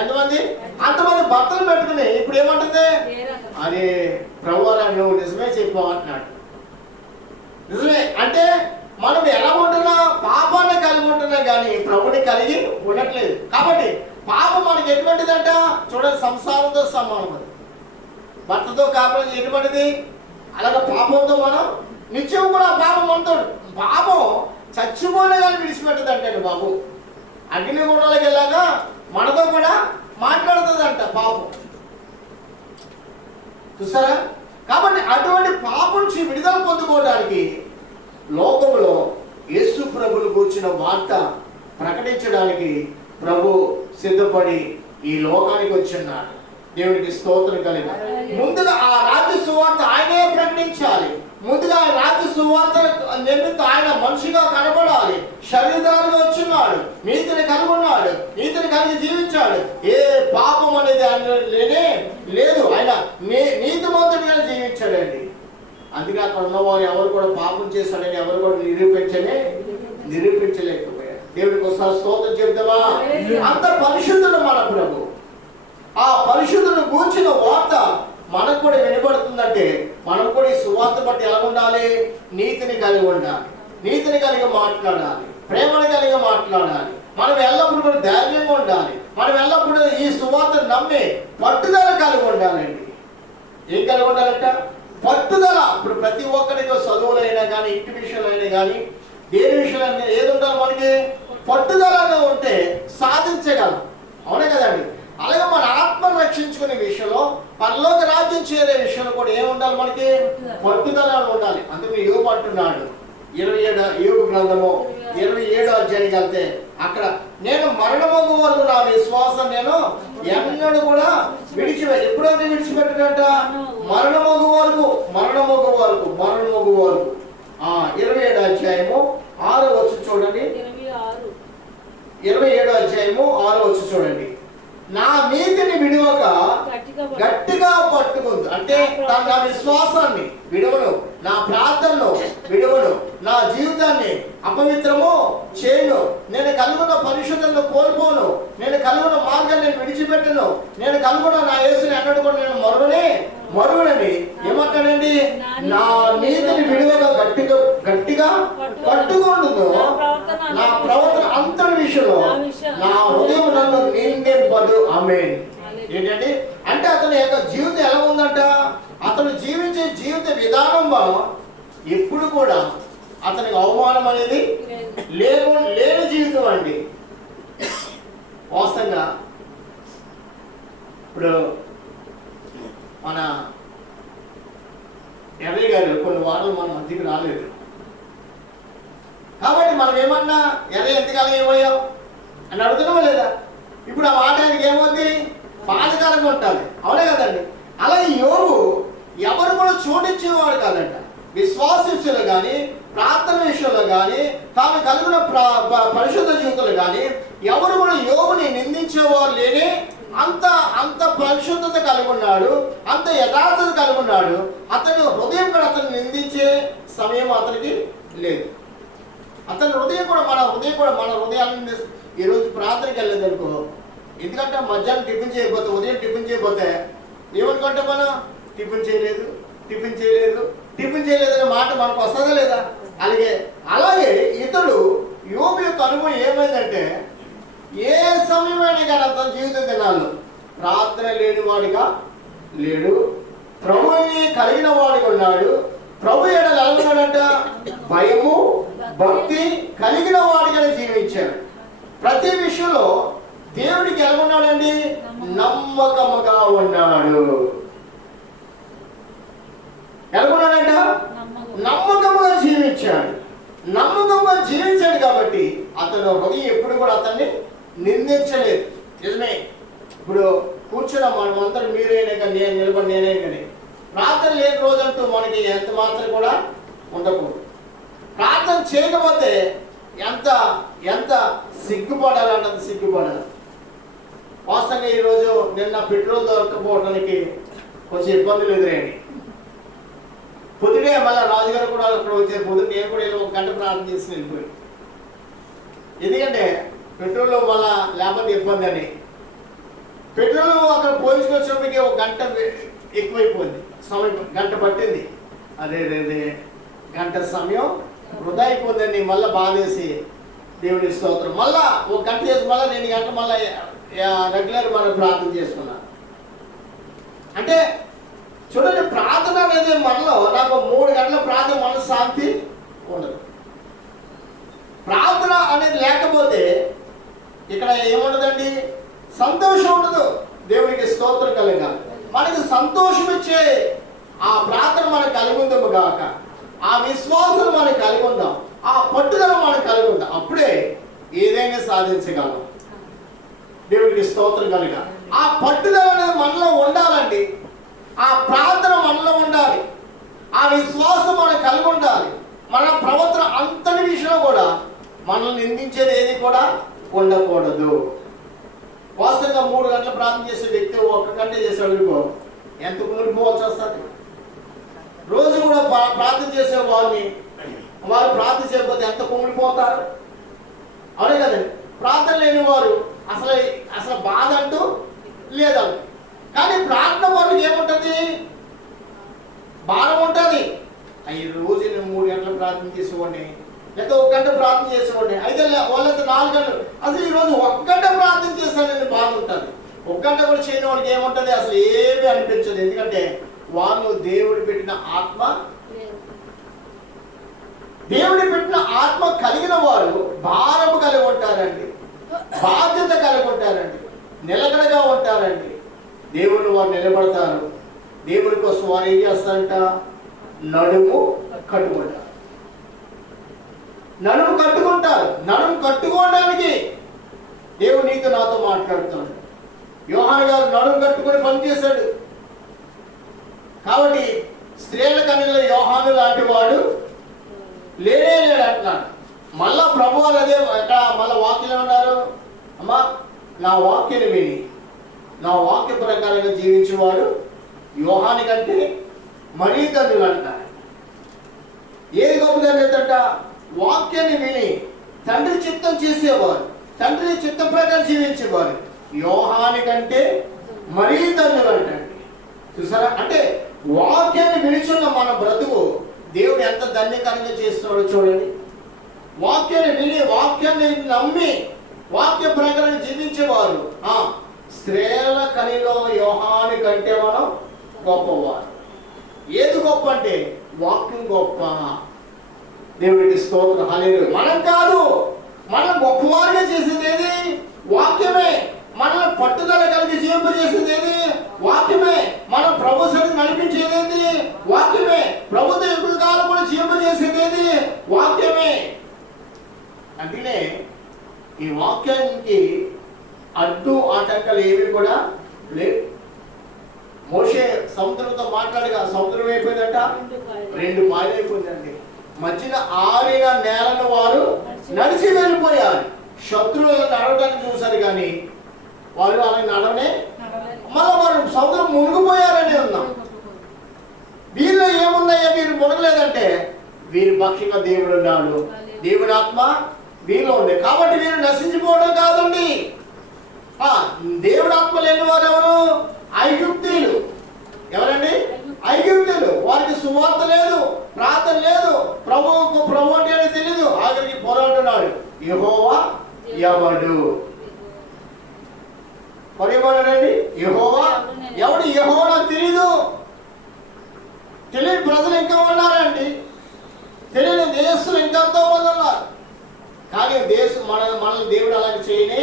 ఎంతమంది? అంతమంది భర్తలు పెట్టుకుని ఇప్పుడు ఏమంటుంది? అరే ప్రభువారా, నువ్వు నిజమే చెప్పావు అంటున్నాడు. నిజమే అంటే మనం ఎలా ఉంటున్నా? పాపాన్ని కలిగి ఉంటున్నా కానీ ప్రభుని కలిగి ఉండట్లేదు. కాబట్టి పాపం మనకి ఎటువంటిదంట? చూడండి, సంసారంతో సమానం. అది భర్తతో కాపురం ఎటువంటిది? అలాగే పాపంతో మనం నిత్యం కూడా పాపం అంటాడు. పాపం చచ్చిపోయినా కానీ విడిచిపెట్టదంటండి బాబు. అగ్నిగుండంలోకి వెళ్ళాక మనతో కూడా మాట్లాడుతుందంట పాపం. చూసారా? కాబట్టి అటువంటి పాపం నుంచి విడుదల పొందుకోవడానికి లోకంలో యేసు ప్రభువును కూర్చున్న వార్త ప్రకటించడానికి ప్రభు సిద్ధపడి ఈ లోకానికి వచ్చిన్నాడు. దేవునికి స్తోత్రం కలిగి ముందుగా ఆ రాజ్య సువార్త ఆయనే ప్రకటించాలి. ముందుగా రాజ్య సువార్త నిమిత్తం ఆయన మనిషిగా కనబడాలి. శరీరాలుగా వచ్చిన్నాడు, నీతిని కలిగి ఉన్నాడు, నీతిని కలిగి జీవించాడు. ఏ పాపం అనేది ఆయన లేదు. ఆయన నీతిమంతుడిగా జీవించాడండి. అందుకే అక్కడ ఉన్నవారు ఎవరు కూడా పాపం చేశాడని ఎవరు కూడా నిరూపించలేకపోయారు. దేవుడికి ఒకసారి స్తోత్రం చెప్తామా? అంత పరిశుద్ధుడు మన ప్రభు. ఆ పరిశుద్ధుని గూర్చిన వార్త మనకు కూడా వినబడుతుందంటే మనం కూడా ఈ సువార్త బట్టి ఎలా ఉండాలి? నీతిని కలిగి ఉండాలి, నీతిని కలిగి మాట్లాడాలి, ప్రేమను కలిగి మాట్లాడాలి. మనం ఎల్లప్పుడూ కూడా ధైర్యంగా ఉండాలి. మనం ఎల్లప్పుడూ ఈ సువార్త నమ్మే పట్టుదల కలిగి ఉండాలండి. ఏం కలిగి ఉండాలంట? పట్టుదల. ఇప్పుడు ప్రతి ఒక్కరికి చదువులైనా కానీ, ఇంటి విషయంలో అయినా కానీ, దేని విషయంలో ఏది ఉండాలి? మనకి పట్టుదల ఉంటే సాధించగలం. అవునే కదండి? అలాగే మన ఆత్మను రక్షించుకునే విషయంలో, పరలోక రాజ్యం చేరే విషయంలో కూడా ఏముండాలి? మనకి పట్టుదల ఉండాలి. అందుకే యోబు అంటున్నాడు, 27 యోబు గ్రంథము 27వ అధ్యాయానికి వెళ్తే అక్కడ నేను మరణమగు వరకు నా విశ్వాసం నేను ఎన్నడూ కూడా ఎప్పుడైతే విడిచిపెట్టడంట? మరణమగు వరకు 27వ అధ్యాయము 6వ వచనం చూడండి. 27వ అధ్యాయము 6వ వచనం చూడండి. నా నీతిని విడువక గట్టిగా పట్టుకుంది. అంటే నా విశ్వాసాన్ని విడవను, నా ప్రార్థనను విడువను, నా జీవితాన్ని అపవిత్రము చేయను, నేను కలుగున్న పరిశుద్ధతను కోల్పోను, నేను కలుగున్న మార్గాన్ని నేను విడిచిపెట్టను, నేను కలుగున్న నా యేసుని అన్నట్టు కూడా నేను మరువనని ఏమంటాడండి? నా నీతిని విడువగా గట్టిగా పట్టుకుంటుందో నా ప్రవర్తన అంతటి విషయంలో నా హృదయం నన్ను నిందింపదు. ఆమేన్. ఏంటండి అంటే అతని యొక్క జీవితం ఎలా ఉందంట? అతను జీవించే జీవిత విధానంలో ఎప్పుడు కూడా అతనికి అవమానం అనేది లేని జీవితం అండి. వాస్తవంగా ఇప్పుడు మన ఎర్రయ్య గారు కొన్ని వారాలు మన మధ్యకి రాలేదు కాబట్టి మనం ఏమన్నా ఎర్రయ్య ఎంతకాలం ఏమయ్యావు అని అడుగుతున్నావా లేదా? ఇప్పుడు ఆ మాట ఆయనకి ఏమవుతుంది? బాధకాలంగా ఉంటుంది. అవునే కదండి. అలాగే యోబు ఎవరు కూడా చోటించేవాడు కాదంట. విశ్వాసంలో కానీ ప్రార్థన విషయంలో కానీ తాను కలిగిన పరిశుద్ధ జీవితంలో కానీ ఎవరు కూడా యోబుని నిందించేవారు లేని అంత పరిశుద్ధత కలిగి ఉన్నాడు, అంత యథార్థత కలిగి ఉన్నాడు. అతను హృదయం కూడా అతను నిందించే సమయం అతనికి లేదు. అతని హృదయం కూడా మన హృదయాన్ని ఈరోజు ప్రార్థనకి వెళ్ళలేదు అనుకో, ఎందుకంటే మధ్యాహ్నం టిఫిన్ చేయకపోతే ఉదయం టిఫిన్ చేయకపోతే ఏమనుకుంటే మనం టిఫిన్ చేయలేదు అనే మాట మనకు వస్తుందా లేదా? అలాగే ఇతడు యోబు యొక్క అనుభవం ఏమైందంటే ఏ సమయమైనా కానీ తన జీవిత దినాల్లో ప్రార్థన లేని వాడిగా లేడు, ప్రభువుని కలిగిన వాడిగా ఉన్నాడు. ప్రభు ఎడల ఎలా ఉన్నాడంట? భయము భక్తి కలిగిన వాడిగానే జీవించాడు. ప్రతి విషయంలో దేవుడికి ఎలా ఉన్నాడండి? నమ్మకముగా ఉన్నాడు. ఎలా ఉన్నాడంట? నమ్మకముగా జీవించాడు. నమ్మకంగా జీవించాడు కాబట్టి అతను హృదయం ఎప్పుడు కూడా అతన్ని నిందించలేదు. నిజమే. ఇప్పుడు కూర్చున్నాం మనం అందరం, మీరైనా కానీ నేను నిలబడి నేనే కానీ ప్రార్థన లేని రోజంటూ మనకి ఎంత మాత్రం కూడా ఉండకూడదు. ప్రార్థన చేయకపోతే ఎంత సిగ్గుపడాలంటే అంత సిగ్గుపడాలి. వాస్తవంగా ఈరోజు నిన్న పెట్రోల్ దొరకపోవడానికి కొంచెం ఇబ్బందులు ఎదురయ్యాయి. పొద్దునే మళ్ళీ రాజుగారు కూడా అక్కడ వచ్చే పొద్దున్న నేను కూడా 1 గంట ప్రార్థన చేసి వెళ్ళిపోయాను. ఎందుకంటే పెట్రోల్ మళ్ళా లేకపోతే ఇబ్బంది అని పెట్రోల్ అక్కడ పోయించుకొచ్చినప్పటికీ 1 గంట ఎక్కువైపోయింది. సమయం గంట పట్టింది. అదే గంట సమయం వృధా అయిపోయిందని మళ్ళీ బాధేసి దేవుడి స్తోత్రం మళ్ళా 1 గంట చేసి మళ్ళీ 2 గంటలు మళ్ళీ రెగ్యులర్ మనం ప్రార్థన చేసుకున్నాం. అంటే చూడండి, ప్రార్థన అనేది మనలో నాకు 3 గంటల ప్రార్థన మనశ్శాంతి ఉండదు. ప్రార్థన అనేది లేకపోతే ఇక్కడ ఏముండదండి? సంతోషం ఉండదు. దేవునికి స్తోత్రం కలగా మనకి సంతోషం ఇచ్చే ఆ ప్రార్థన మనకు కలిగి ఉందాము గాక, ఆ విశ్వాసం మనకు కలిగి ఉందాం, ఆ పట్టుదల మనకు కలిగి ఉందాం. అప్పుడే ఏదైనా సాధించగలం. దేవుడికి స్తోత్రం కలగా ఆ పట్టుదల అనేది మనలో ఉండాలండి. ఆ ప్రార్థన మనలో ఉండాలి. ఆ విశ్వాసం మనకు కలిగి ఉండాలి. మన ప్రవర్తన అంతటి విషయంలో కూడా మనల్ని నిందించేది ఏది కూడా ఉండకూడదు. వాస్తవంగా 3 గంటలు ప్రార్థన చేసే వ్యక్తి 1 గంట చేసాడు అనుకో, ఎంత కుమిలిపోవాల్సి వస్తుంది. రోజు కూడా ప్రార్థన చేసే వారు ప్రార్థన చేయకపోతే ఎంత కుమిలిపోతారు. అవునే కదండి. ప్రార్థన లేని వారు అసలు బాధ అంటూ లేదండి. కానీ ప్రార్థన వాళ్ళకి ఏముంటుంది? భారం ఉంటుంది. రోజు నేను 3 గంటలు ప్రార్థన చేసేవాడిని, లేకపోతే 1 గంట ప్రార్థన చేసేవాడిని, అయితే వాళ్ళైతే 4 గంటలు. అసలు ఈరోజు 1 గంట ప్రార్థన చేస్తానని బాధ ఉంటుంది. 1 గంట కూడా చేయని వాళ్ళకి ఏముంటుంది? అసలు ఏమీ అనిపించదు. ఎందుకంటే వాళ్ళు దేవుడు పెట్టిన ఆత్మ కలిగిన వారు భారము కలిగి ఉంటారండి, బాధ్యత కలిగి ఉంటారండి, నిలకడగా ఉంటారండి. దేవుడు వారు నిలబడతారు. దేవుడి కోసం వారు ఏం చేస్తారంట? నడుము కట్టుకుంటారు. నడుము కట్టుకోవడానికి దేవుడు నీతో నాతో మాట్లాడుతాడు. యోహాను గారు నడుము కట్టుకొని పనిచేశాడు. కాబట్టి స్త్రీల కన్యలో యోహాను లాంటి వాడు లేనే లేడు అంటున్నాడు. మళ్ళా ప్రభు అదే మళ్ళీ వాక్యం ఏమన్నారు? అమ్మా, నా వాక్యను విని నా వాక్య ప్రకారంగా జీవించేవాడు యోహాను కంటే మరీ ధన్యులు అంటారు. ఏది గొప్ప ధన్యత? వాక్యాన్ని విని తండ్రి చిత్తం చేసేవారు, తండ్రి చిత్తం ప్రకారం జీవించేవారు యోహాని కంటే మరీ ధన్యులు అంటండి. చూసారా? అంటే వాక్యాన్ని వినిచున్న మన బ్రతుకు దేవుడు ఎంత ధన్యకరంగా చేస్తున్నాడో చూడండి. వాక్యాన్ని విని వాక్యాన్ని నమ్మి వాక్య ప్రకారం జీవించేవారు స్త్రీల కనిలో యోహాని కంటే మనం గొప్పవారు. ఏది గొప్ప అంటే వాక్యం గొప్ప. దేవుడికి స్తోత్రం, హల్లెలూయా. మనం కాదు, మనం గొప్పవారుగా చేసేది ఏది? వాక్యమే. మనల్ని పట్టుదల కలిగి జీవింపజేసేది ఏది? వాక్యమే. మనం ప్రభు సన్నిధిని నడిపించేది ఏది? వాక్యమే. ప్రభుత్వ యుగ కాలం కూడా జీవింపజేసేది ఏది? వాక్యమే. అందుకనే ఈ వాక్యానికి అడ్డు ఆటంకాలు ఏవి కూడా లేవు. మోషే సముద్రంతో మాట్లాడగా సముద్రం అయిపోయిందంట, 2 పాయలు అయిపోయిందండి. మధ్యన ఆరిన నేలను వారు నడిచి వెళ్ళిపోయారు. శత్రువులను నడవడానికి చూశారు కానీ వారు అలా నడవనే మళ్ళీ వారు సముద్రం మునిగిపోయారని ఉన్నాం. వీళ్ళు ఏమున్నాయో వీరు మునగలేదంటే వీరి పక్షంగా దేవుడు ఉన్నాడు, దేవుని ఆత్మ వీళ్ళు ఉంది కాబట్టి వీరు నశించిపోవడం కాదండి. దేవుడు ఆత్మ లేని వారు ఎవరు? ఐగుప్తీయులు. ఎవరండి? ఐగుప్తీయులు. వారికి సువార్త లేదు, ప్రార్థన లేదు, ప్రభు అంటే తెలియదు. ఆఖరికి పోరాడుతున్నాడు, యెహోవా ఎవడు? మరేమన్నాడండి? యెహోవా ఎవడు? యెహోవా నాకు తెలీదు. తెలియని ప్రజలు ఇంకా ఉన్నారండి, తెలియని దేశస్తులు ఇంకెంతో మంది ఉన్నారు. కానీ దేశం మనల్ని దేవుడు అలాగే చేయని,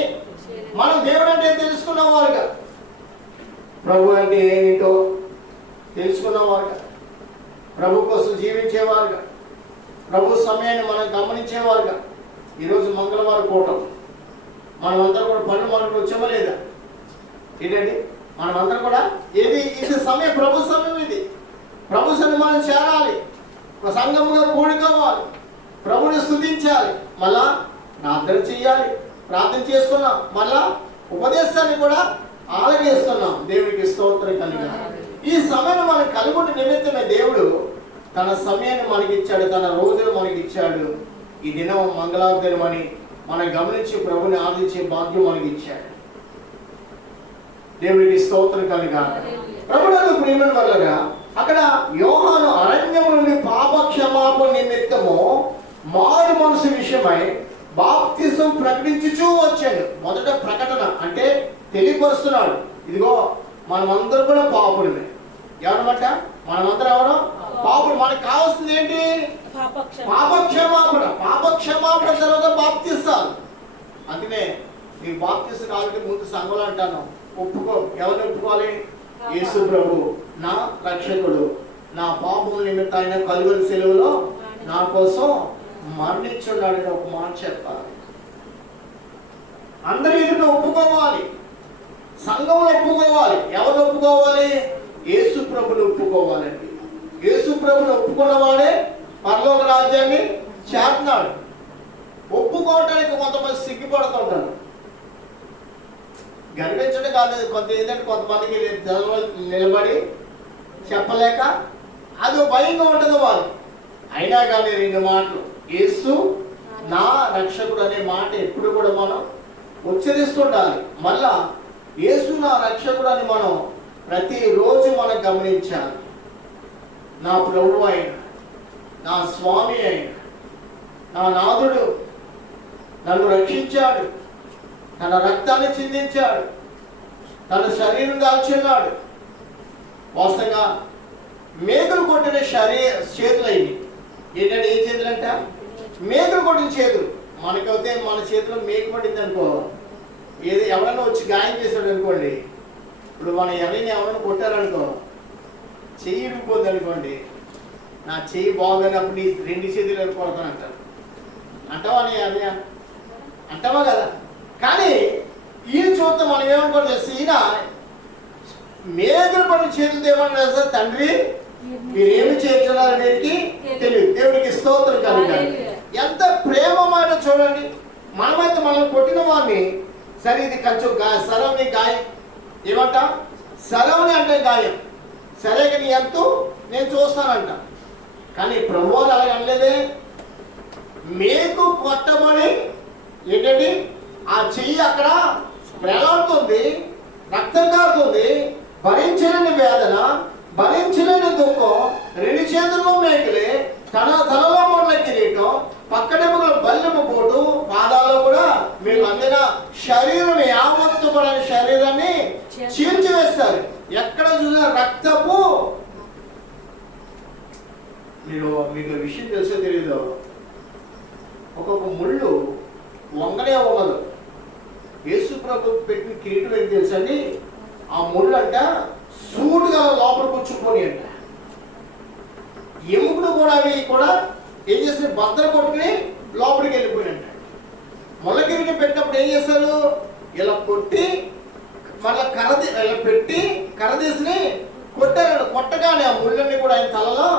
మనం దేవుడు అంటే తెలుసుకున్నవారుగా, ప్రభు అంటే ఏంటో తెలుసుకున్నవారుగా, ప్రభు కోసం జీవించేవారుగా, ప్రభు సమయాన్ని మనం గమనించేవారుగా. ఈరోజు మంగళవారం కూటం మనమందరం కూడా పనులు మనకు వచ్చామా లేదా? ఏంటండి? మనమందరం కూడా ఇది సమయం, ప్రభు సమయం. ఇది ప్రభు సమయం. మనం చేరాలి, సంఘముగా కూడుకోవాలి, ప్రభుని స్తుతించాలి, మళ్ళా ప్రార్థన చేయాలి. ప్రార్థన చేసుకున్నాం, మళ్ళా ఉపదేశాన్ని కూడా ఆలగిస్తున్నాం. దేవుడికి స్తోత్రం కలిగా. ఈ సమయాన్ని మనం కలుగుని నిమిత్తమే దేవుడు తన సమయాన్ని మనకిచ్చాడు, తన రోజులు మనకిచ్చాడు. ఈ దినం మంగళవారం అని మనం గమనించి ప్రభుని ఆరాధించే భాగ్యం మనకి ఇచ్చాడు. దేవుడికి స్తోత్రం కలిగా. ప్రభునందు ప్రియమైన వల్లగా అక్కడ యోహాను అరణ్యము నుండి పాప క్షమాపణ నిమిత్తము మారు మనసు విషయమై బాప్తిసం ప్రకటించుచూ వచ్చాడు. మొదట ప్రకటన అంటే తెలియపరుస్తున్నాడు, ఇదిగో మనమందరం కూడా పాపులమే. ఎవరన్నమాట? మనమందరం ఎవరు? పాపులు. మనకు కావాల్సింది ఏంటి? పాపక్షమాపణ. పాపక్షమాపణ తర్వాత బాప్తిస్తాలు. అందుకనే నీ బాప్తిస్త కావాలంటే ముందు సంఘంలో అంటాను, ఒప్పుకో. ఎవరిని ఒప్పుకోవాలి? యేసు ప్రభు నా రక్షకుడు, నా పాపం నిమిత్తం ఆయన కలువరి సెలవులో నా కోసం మరణించున్నాడని ఒక మాట చెప్పాలి. అందరి ఎదుట ఒప్పుకోవాలి, సంఘంలో ఒప్పుకోవాలి. ఎవరు ఒప్పుకోవాలి? యేసు ప్రభుని ఒప్పుకోవాలండి. యేసు ప్రభుని ఒప్పుకున్నవాడే పరలోక రాజ్యాన్ని చేస్తున్నాడు. ఒప్పుకోవటానికి కొంతమంది సిగ్గుపడుతుంటారు. గర్వించడం కాదు, ఏంటంటే కొంతమందికి నిలబడి చెప్పలేక అది భయంగా ఉంటుంది వాళ్ళు. అయినా కానీ 2 మాటలు, యేసు నా రక్షకుడు అనే మాట ఎప్పుడు కూడా మనం ఉచ్చరిస్తుండాలి. మళ్ళా యేసు నా రక్షకుడు అని మనం ప్రతిరోజు మనం గమనించాలి. నా ప్రభువు అయిన, నా స్వామి అయిన, నా నాథుడు నన్ను రక్షించాడు, తన రక్తాన్ని చిందించాడు, తన శరీరం దాల్చున్నాడు. వాస్తవంగా మేకులు కొట్టిన చేతులు అయింది. ఏంటంటే ఏ చేతులు అంట? మేకులు కొట్టిన చేతులు. మనకైతే మన చేతిలో మేకు పడింది అనుకో, ఏదో ఎవరైనా వచ్చి గాయం చేశాడు అనుకోండి, ఇప్పుడు మన ఎవరైనా కొట్టారనుకో, చెయ్యి ఇరిగిపోద్ది అనుకోండి, నా చెయ్యి బాగున్నప్పుడు 2 చేతులు వెళ్ళిపోతాను అంటారు. అంటావా? అదే అంటావా కదా? కానీ ఈయన చూస్తే మనం ఏమనుకోండి, ఈయన మేకులు పడిన చేతులు ఏమన్నా సార్, తండ్రి మీరేమి చేస్తున్నారు వీరికి తెలియదు. దేవుడికి స్తోత్రం కలుగుతారు. ఎంత ప్రేమ మాట చూడండి. మనమైతే మనం కొట్టిన వాడిని, సరే ఇది కొంచెం సరవని గాయం, ఏమంట? సరవని అంటే గాయం, సరే కానీ ఎంతో నేను చూస్తానంట. కానీ ప్రభువారు అలాగ అనలేదే. మేకు కొట్టబడి ఏంటండి ఆ చెయ్యి అక్కడ వేలాడుతుంది, రక్తం కారుతుంది, భరించలేని వేదన, భరించలేని దుఃఖం, 2 చేతుల్లో మేకలే, తలలో మొదల కిరీటం, పక్కడెముకల బల్లెము పోటు, పాదాల్లో కూడా మీకు అందిన శరీరం యావత్తు కూడా శరీరాన్ని చీల్చివేస్తారు. ఎక్కడ చూసినా రక్తపు. మీకు విషయం తెలుసో తెలీదు, ఒక్కొక్క ముళ్ళు వంగనే వంగదు. యేసు ప్రభు పెట్టిన కిరీటం ఏం తెలుసండి, ఆ ముళ్ళు అంట సూటుగా లోపలికి వచ్చుకొని అంట. ఎముకలు కూడా అవి కూడా ఏం చేస్తారు, భద్ర కొట్టుకుని లోపలికి వెళ్ళిపోయినట్ట. ముళ్ళ కిరీటం పెట్టినప్పుడు ఏం చేస్తారు, ఇలా కొట్టి మళ్ళీ ఇలా పెట్టి కర్రదీసి కొట్టారు. కొట్టగానే ఆ ముళ్ళన్నీ కూడా ఆయన తలలో.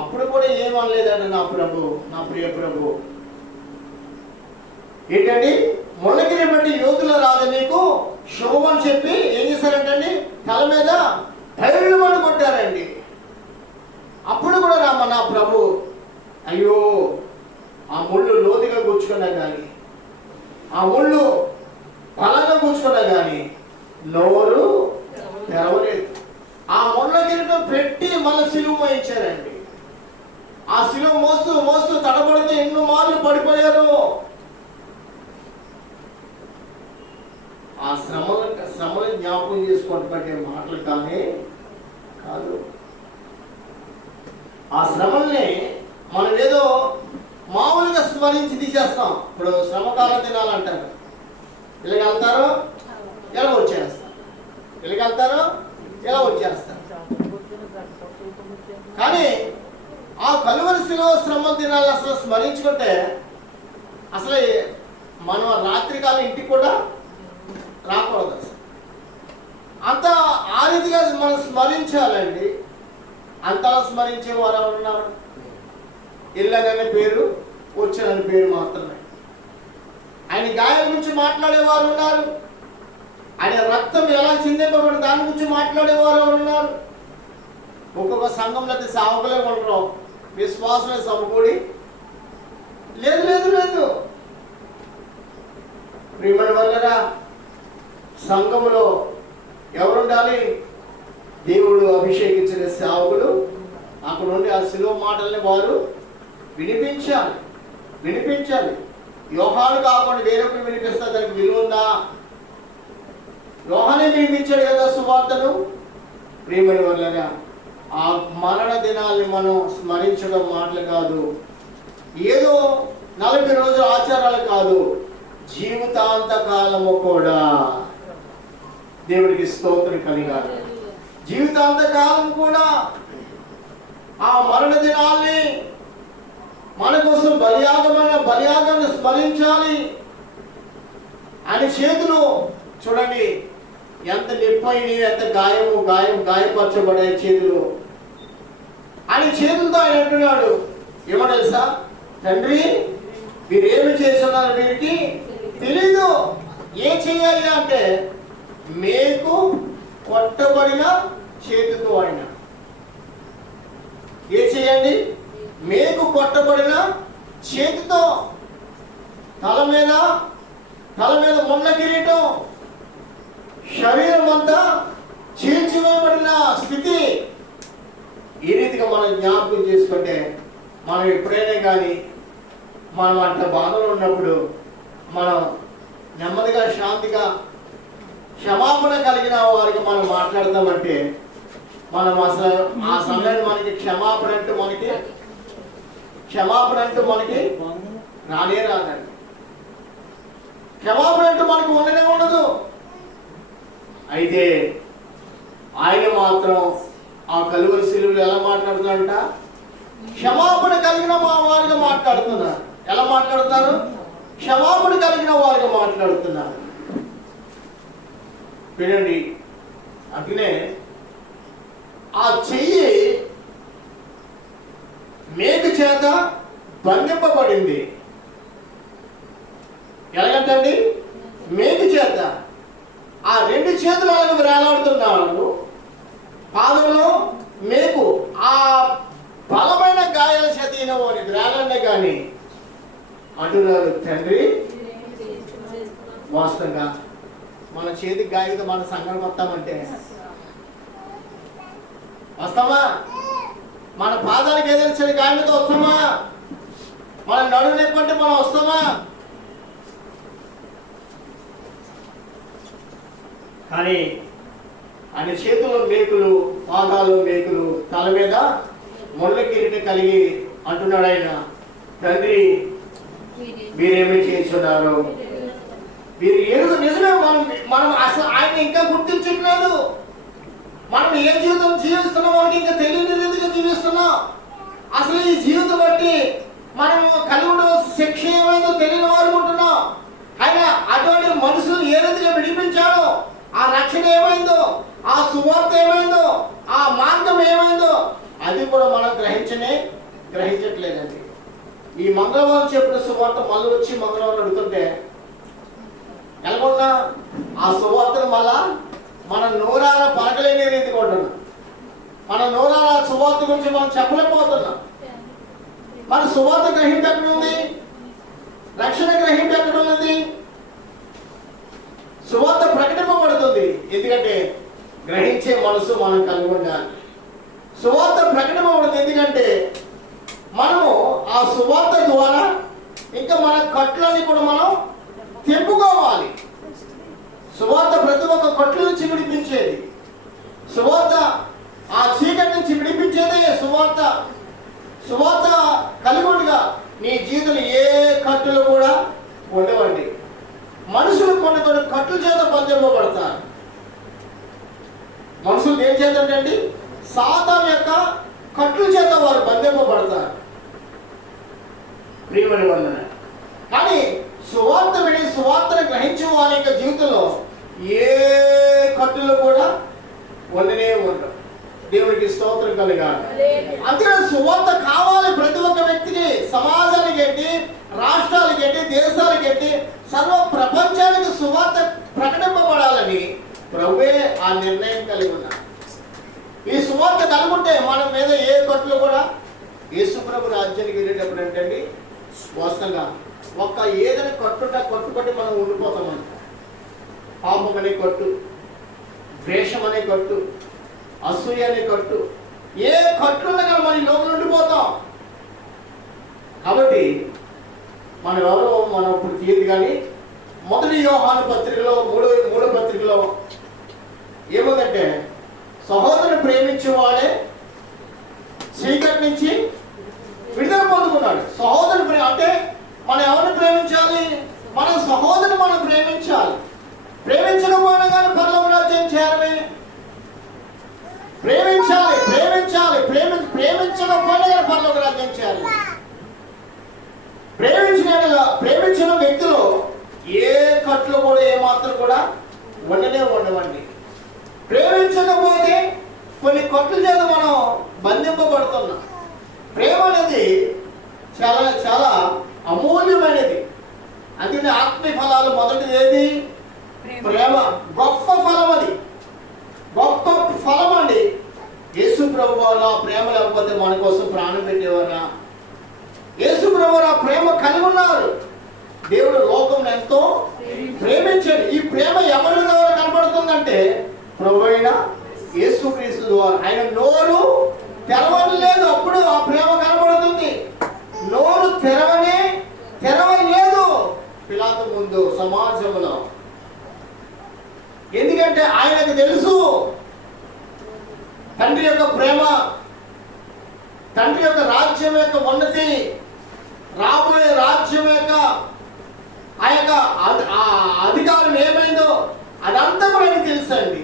అప్పుడు కూడా ఏమనలేదండి నా ప్రభు, నా ప్రియ ప్రభు. ఏంటండి, ముళ్ళగిరి బట్టి యోధుల రాజు నీకు శుభం అని చెప్పి ఏం చేశారంటండి, తల మీద ధైర్యమని కొట్టారండి. అప్పుడు కూడా నా ప్రభు అయ్యో ఆ ముళ్ళు లోతుగా కూర్చుకున్నా కానీ, ఆ ముళ్ళు బలంగా కూర్చుకున్నా కానీ నోరు తెరవలేదు. ఆ ముళ్ళగిరితో పెట్టి మళ్ళీ సిలువ మోయించారండి. ఆ సిలువ మోస్తూ మోస్తూ తడబడితే ఎన్నో మార్లు పడిపోయారు. ఆ శ్రమలు జ్ఞాపకం చేసుకోవటం మాటలు కానీ కాదు. ఆ శ్రమల్ని మనం ఏదో మామూలుగా స్మరించి తీసేస్తాం. ఇప్పుడు శ్రమకాల దినాలు అంటారు, ఇలాగ వెళ్తారో ఎలా వచ్చేస్తారు, ఇలాగ వెళ్తారో ఎలా వచ్చేస్తారు. కానీ ఆ కలువరి శిలువ శ్రమల దినాలు అసలు స్మరించుకుంటే అసలు మనం రాత్రికాలం ఇంటికి కూడా రాకూడదు. అసలు అంత ఆ రీతిగా మనం స్మరించాలండి. అంతలా స్మరించే వారు ఎవరు ఉన్నారు? ఇళ్ళననే పేరు, వచ్చినని పేరు మాత్రమే. ఆయన గాయాల గురించి మాట్లాడేవారు ఉన్నారు. ఆయన రక్తం ఎలా చిందింపబడి దాని గురించి మాట్లాడేవారు ఎవరు ఉన్నారు? ఒక్కొక్క సంఘంలో అయితే సావకులే ఉండరు, విశ్వాసమే సమకూడి లేదు లేదు లేదు. ప్రియమైన వాళ్ళరా, సంఘములో ఎవరుండాలి? దేవుడు అభిషేకించిన సేవకులు. అక్కడ నుండి ఆ శిలువ మాటల్ని వారు వినిపించాలి. యోహాను కాకుండా వేరొకరు వినిపిస్తే దానికి విలువ ఉందా? యోహానే వినిపించాడు కదా సువార్తను. ప్రియమైన వాళ్ళగా, ఆ మరణ దినాల్ని మనం స్మరించడం మాటలు కాదు, ఏదో 40 రోజుల ఆచారాలు కాదు, జీవితాంత కాలము కూడా దేవుడికి స్తోత్రం కలిగాలి. జీవితాంత కాలం కూడా ఆ మరణ దినాల్ని మన కోసం బలియాగాన్ని స్మరించాలి. ఆయన చేతులు చూడండి ఎంత నొప్పైనవి, ఎంత గాయపరచబడే చేతులు. ఆయన చేతులతో ఆయన అంటున్నాడు, ఏమో తెలుసా, తండ్రి వీరేమి చేస్తున్నారు వీరికి తెలీదు. ఏం చేయాలి అంటే మేకు కొట్టబడిన చేతితో ఆయన ఏ చేయండి, మేకు కొట్టబడిన చేతితో తల మీద మొన్న కిరీటం, శరీరం అంతా చీల్చివేయబడిన స్థితి. ఈ రీతిగా మనం జ్ఞాపకం చేసుకుంటే మనం ఎప్పుడైనా కానీ మనం అంత బాధలో ఉన్నప్పుడు మనం నెమ్మదిగా శాంతిగా క్షమాపణ కలిగిన వారికి మనం మాట్లాడతామంటే మనం అసలు ఆ సమయాన్ని మనకి క్షమాపణ అంటూ మనకి రానే రాదండి. క్షమాపణ అంటూ మనకి ఉండనే ఉండదు. అయితే ఆయన మాత్రం ఆ కలువరి శిలువలో ఎలా మాట్లాడుతున్నారంట, క్షమాపణ కలిగిన మా వారిగా మాట్లాడుతున్నారు. ఎలా మాట్లాడుతున్నారు? క్షమాపణ కలిగిన వారిగా మాట్లాడుతున్నారు. వినండి, అట్లనే ఆ చెయ్యి మేకు చేత బంధింపబడింది. ఎలాగంటండి? మేకు చేత. ఆ 2 చేతులు అలాగే వేలాడుతున్నాడు. పాదంలో మేకు, ఆ బలమైన అని అంటున్నారు తండ్రి. వాస్తవంగా మన చేతికి గాయతో మన సంఘానికి వస్తామంటే వస్తామా? మన పాదానికి ఏదైనా చిన్న గాయంతో వస్తామా? మన నడుము నొప్పంటే మనం వస్తామా? కానీ ఆయన చేతుల్లో మేకులు, పాదాలు మేకులు, తల మీద ముళ్ళ కిరీటం కలిగి అంటున్నాడు ఆయన, తండ్రి మీరేమి చేస్తున్నారు? మీరు ఏదో నిజమే, మనం అసలు ఆయన ఇంకా గుర్తించట్లేదు. మనం ఏ జీవితం జీవిస్తున్నాం మనకి ఇంకా తెలియని రీతిగా జీవిస్తున్నాం. అసలు ఈ జీవితం బట్టి మనం కలిగి ఉండవలసిన శిక్ష ఏమైందో తెలియని వారు ఉంటున్నాం. ఆయన అటువంటి మనుషులు ఏ రీతిగా విడిపించాడో, ఆ రక్షణ ఏమైందో, ఆ సువార్త ఏమైందో, ఆ మార్గం ఏమైందో అది కూడా మనం గ్రహించట్లేదండి. ఈ మంగళవారం చెప్పిన సువార్త మళ్ళీ వచ్చి మంగళవారం అడుగుతుంటే ఎలాగున్నా ఆ సువార్తను మళ్ళా మన నోరార పలకలేని రీతిగా ఉంటున్నాం. మన నోరార సువార్త గురించి మనం చెప్పలేకపోతున్నాం. మన సువార్త గ్రహింపు ఎక్కడ ఉంది? రక్షణ గ్రహింపు ఎక్కడ ఉన్నది? సువార్త ప్రకటింపబడుతుంది, ఎందుకంటే గ్రహించే మనసు మనం కలిగి ఉండాలి. సువార్త ప్రకటింపబడుతుంది ఎందుకంటే మనము ఆ సువార్త ద్వారా ఇంకా మన కట్లని కూడా మనం తెంపుకోవాలి. సువార్త ప్రతి ఒక్క కట్ల నుంచి విడిపించేది. సువార్త ఆ చీకటి నుంచి విడిపించేదే సువార్త. సువార్త కలిగుండగా నీ జీవితంలో ఏ కట్టులు కూడా ఉండవండి. మనుషులు కొన్ని కట్టుల చేత బంధింపబడతారు. మనుషులు ఏం చేద్దండి? సాతాను యొక్క కట్టుల చేత వారు బంధింపబడతారు. ప్రియమైన వందన. కానీ సువార్త విని సువార్తను గ్రహించే వారి యొక్క జీవితంలో ఏ కట్టులు కూడా ఉండనే ఉండవు. దేవునికి స్తోత్రం కలగాలి. అందుకే సువార్త కావాలి ప్రతి ఒక్క వ్యక్తికి, సమాజానికి ఏంటి, రాష్ట్రాలకి ఏంటి, దేశాలకి ఏంటి, సర్వ ప్రపంచానికి సువార్త ప్రకటింపబడాలని ప్రభువే ఆ నిర్ణయం కలిగి ఉన్నారు. ఈ సువార్త కలుగుంటే మన మీద ఏ కట్లు కూడా, యేసు ప్రభు రాజ్యానికి వెళ్ళేటప్పుడు ఏంటండి వాస్తవంగా ఒక్క ఏదైనా కట్టుబట్టి మనం ఉండిపోతామంట. పాపం అనే కట్టు, ద్వేషం అనే కట్టు, అసూయ అనే కట్టు, ఏ కట్టున్నా కానీ మన లోపల ఉండిపోతాం. కాబట్టి మనం ఎవరో మనం ఇప్పుడు తీయదు. కానీ మొదటి యోహాను పత్రికలో మూడో పత్రికలో ఏముందంటే, సహోదరుని ప్రేమించేవాడే చీకటి నుంచి విడుదల పొందుకున్నాడు. సహోదరుని అంటే మనం ఎవరిని ప్రేమించాలి? మన సహోదరుని మనం ప్రేమించాలి. ప్రేమించకపోయినా కానీ పరలోక రాజ్యం చేరమే. ప్రేమించాలి, ప్రేమించాలి, ప్రేమించకపోయినా కానీ పరలోక రాజ్యం చేయాలి. ప్రేమించిన వ్యక్తులు ఏ కట్లు కూడా ఏమాత్రం కూడా ఉండవండి. ప్రేమించకపోతే కొన్ని కట్ల చేత మనం బంధింపబడుతున్నాం. ప్రేమ అనేది చాలా చాలా అమూల్యమైనది. అందుకని ఆత్మీయ ఫలాలు మొదటిది ఏది? ప్రేమ. గొప్ప ఫలం, అది గొప్ప ఫలం అండి. యేసు ప్రభువు వాళ్ళ ప్రేమ లేకపోతే మన కోసం ప్రాణం పెట్టేవారా? యేసు ప్రభువు ఆ ప్రేమ కలిగి ఉన్నారు. దేవుడు లోకం ఎంతో ప్రేమించాడు. ఈ ప్రేమ ఎవరి ద్వారా కనబడుతుందంటే ప్రభు అయిన యేసుక్రీస్తు ద్వారా. ఆయన నోరు తెరవలేదు, అప్పుడు ఆ ప్రేమ కనబడుతుంది. నోరు తెరవలేదు పిలాతు ముందు సమాజంలో. ఎందుకంటే ఆయనకు తెలుసు తండ్రి యొక్క ప్రేమ, తండ్రి యొక్క రాజ్యం యొక్క ఉన్నతి, రాబోయే రాజ్యం యొక్క ఆ యొక్క అధికారం ఏమైందో అదంతా కూడా ఆయనకు తెలుసండి.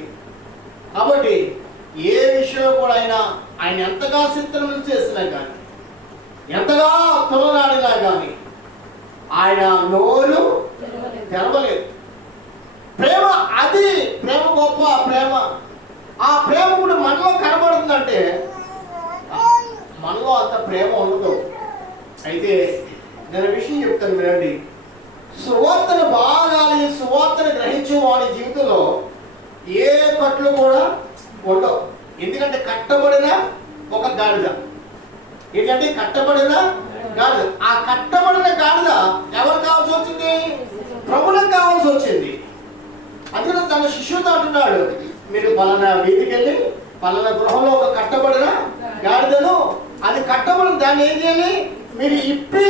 కాబట్టి ఏ విషయంలో కూడా ఆయన ఎంతగా చిత్రం చేసినా కానీ, ఎంతగా తులనాడినా కానీ ఆయన నోరు తెరవలేదు. ప్రేమ అది ప్రేమ, గొప్ప ప్రేమ. ఆ ప్రేమ ఇప్పుడు మనలో కనబడుతుందంటే మనలో అంత ప్రేమ ఉండదు. అయితే నేను విషయం చెప్తాను వినండి. సువార్తను బాగాలి, సువార్తను గ్రహించే వాడి జీవితంలో ఏ కట్లు కూడా ఉండవు. ఎందుకంటే కట్టబడిన ఒక గాడిద. ఏంటంటే కట్టబడిన గాడిద. ఆ కట్టబడిన గాడిద ఎవరు కావాల్సి వచ్చింది? ప్రభులకు కావాల్సి వచ్చింది. అందుకని తన శిష్యుతో అంటున్నాడు, మీరు పలానా వీధికి వెళ్ళి పలానా గృహంలో ఒక కట్టబడిన గాడిదను, అది కట్టబడిన దాన్ని ఏం చేయాలి? మీరు ఇప్పి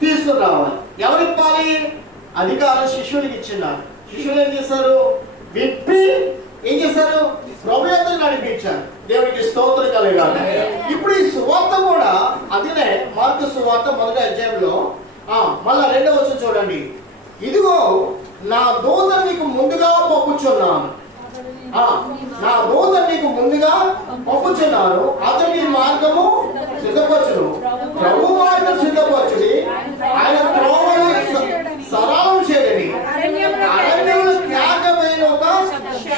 తీసుకుని రావాలి. ఎవరు ఇప్పాలి? అధికారం శిష్యునికి ఇచ్చినారు. శిష్యులు ఏం చేశారు? విప్పి ఏం చేశారు? ప్రభు యొక్క నడిపించారు. దేవునికి స్తోత్రం కలగాలి. ఇప్పుడు ఈ సువార్త కూడా అదినే మార్కు సువార్త 1వ అధ్యాయంలో మళ్ళా 2వ వచనం చూడండి. ఇదిగో నా దూత నీకు ముందుగా పంపుచున్నాను, నా దూత నీకు ముందుగా పంపుచున్నాను, అతని మార్గము సిద్ధపరచును. ప్రభు మార్గం సిద్ధపరచుడి, ఆయన త్రోవను సరళం చేయని అరణ్యంలో త్యాగమైన ఒక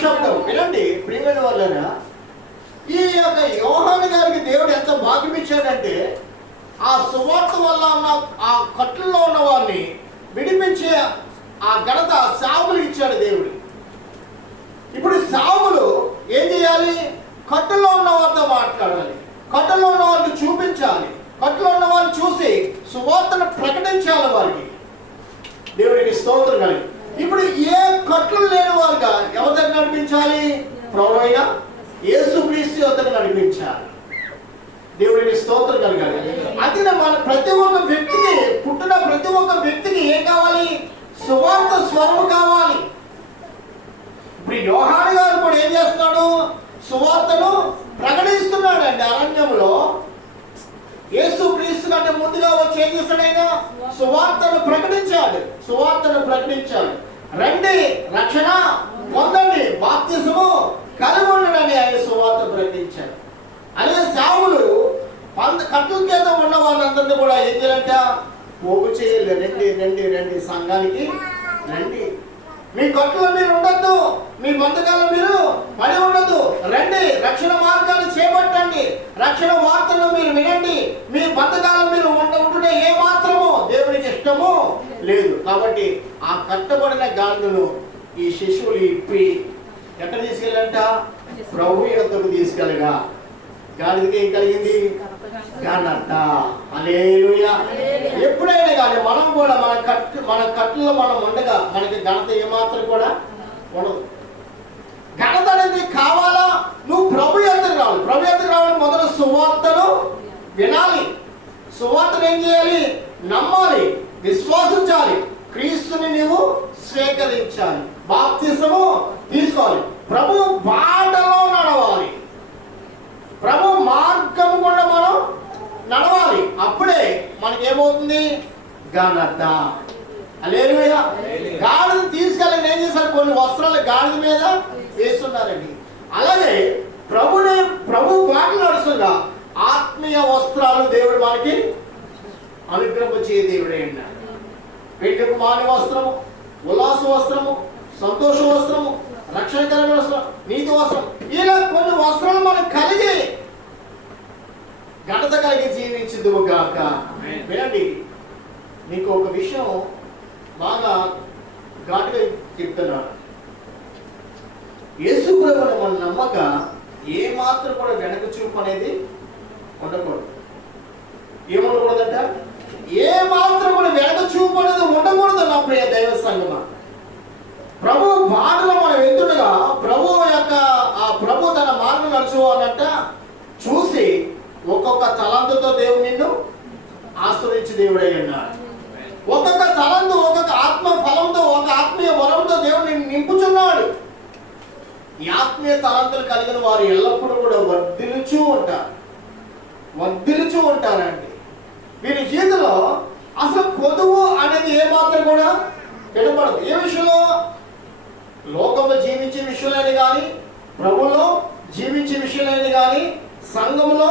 శబ్దం. వినండి ప్రియమైన వాళ్ళనా, ఈ యొక్క యోహాను గారికి దేవుడు ఎంత భాగ్యం ఇచ్చాడంటే ఆ సువార్త వల్ల ఉన్న ఆ కట్టుల్లో ఉన్న వారిని విడిపించే ఆ ఘనత సావులు ఇచ్చాడు దేవుడు. ఇప్పుడు సావులు ఏం చేయాలి? కట్టులో ఉన్న వారితో మాట్లాడాలి, కట్టులో ఉన్న వారికి చూపించాలి, కట్టులో ఉన్న వారిని చూసి సువార్తను ప్రకటించాలి వారికి. దేవుడికి స్తోత్రం కలిగి. ఇప్పుడు ఏ కట్లు లేని వారుగా ఎవరి దగ్గర నడిపించాలి? ప్రభు అయిన యేసుక్రీస్తు యొద్దకు నడిపించాలి. దేవుడికి స్తోత్రం కలగాలి. అది మన ప్రతి ఒక్క వ్యక్తికి, పుట్టిన ప్రతి ఒక్క వ్యక్తికి ఏం కావాలి? సువార్త స్వరము కావాలి. ఇప్పుడు యోహాను గారు కూడా ఏం చేస్తున్నాడు? సువార్తను ప్రకటిస్తున్నాడు అండి. అరణ్యంలో యేసుక్రీస్తు కంటే ముందుగా వచ్చి ఏం చేశాడు? ఆయన సువార్తను ప్రకటించాడు. సువార్తను ప్రకటించాడు. రండి, రక్షణ పొందండి, బాప్తిసము కలిగి ఉండడని ఆయన సువార్త ప్రకటించాడు. అలాగే సావులు కట్టుల చేత ఉన్న వాళ్ళందరినీ కూడా ఏం చేయాలంట? పోగు చేయాలి. రండి రండి రండి, సంఘానికి రండి, మీ కట్టులో మీరు ఉండద్దు, మీ బంధకాలు మీరు పడి ఉండదు, రండి, రక్షణ మార్గాన్ని చేపట్టండి, రక్షణ వార్తను మీరు వినండి, మీ బంధకాలు మీరు ఉంటుంటే ఏ మాత్రము దేవునికి ఇష్టము లేదు. కాబట్టి ఆ కట్టబడిన గాడిదను ఈ శిశువులు ఇప్పి ఎక్కడ తీసుకెళ్ళంట? ప్రభు యొద్దకు తీసుకెళ్ళగా గాడిదకి ఏం కలిగింది? ఘనత. హల్లెలూయా. ఎప్పుడైనా కానీ మనం కూడా మన కట్టులో మనం ఉండగా మనకి ఘనత ఏమాత్రం కూడా ఉండదు. ఘనత అనేది కావాలా? నువ్వు ప్రభు యొద్దకు రావాలి. ప్రభు యొద్దకు రావాలి, మొదలు సువార్తను వినాలి, సువార్తను ఏం చేయాలి? నమ్మాలి, విశ్వాసించాలి, క్రీస్తుని నీవు స్వీకరించాలి, బాప్తిసము తీసుకోవాలి, ప్రభు బాటలో నడవాలి, ప్రభు మార్గం కూడా మనం నడవాలి. అప్పుడే మనకేమవుతుంది? ఘనత. హల్లెలూయా. గాడిద తీసుకెళ్ళి ఏం చేశారు? కొన్ని వస్త్రాలు గాడిద మీద వేస్తున్నారండి. అలాగే ప్రభు బాటలు నడుస్తుందా ఆత్మీయ వస్త్రాలు దేవుడు మనకి అనుగ్రహించే దేవుడే అన్నాడు. పెళ్లికు మాన్య వస్త్రము, ఉల్లాస వస్త్రము, సంతోష వస్త్రము, రక్షణకరమైన వస్త్రం, నీతి వస్త్రం, ఇలా కొన్ని వస్త్రాలు మనకు కలిగి ఘనత కలిగి జీవించుదుము గాక. వినండి, మీకు ఒక విషయం బాగా ఘాటుగా చెప్తున్నాను. యేసు ప్రభువుని మన నమ్మక ఏ మాత్రం కూడా వెనక చూపు అనేది ఉండకూడదు. ఏముండకూడదంట? ఏ మాత్రం కూడా వెనక చూపు అనేది ఉండకూడదు. నా ప్రియ దైవ సంగమా, ప్రభు బాటలో మనం వెళ్తుండగా ప్రభు తన మార్గం నడుచుకోవాలంట చూసి ఒక్కొక్క తలంతుతో దేవుడు నిన్ను ఆశ్రయించి దేవుడై ఉన్నాడు. ఒక్కొక్క తలంతు, ఒక్కొక్క ఆత్మ ఫలంతో, ఒక ఆత్మీయ వరంతో దేవుడు నిన్ను నింపుచున్నాడు. ఈ ఆత్మీయ తలంతులు కలిగిన వారు ఎల్లప్పుడూ కూడా వర్ధిల్లుచూ ఉంటారండి. వీరి జీవితంలో అసలు పొదువు అనేది ఏమాత్రం కూడా వినపడదు. ఏ విషయంలో? లోకంలో జీవించే విషయంలోనే కానీ, ప్రభువులో జీవించే విషయంలోనే కానీ, సంఘంలో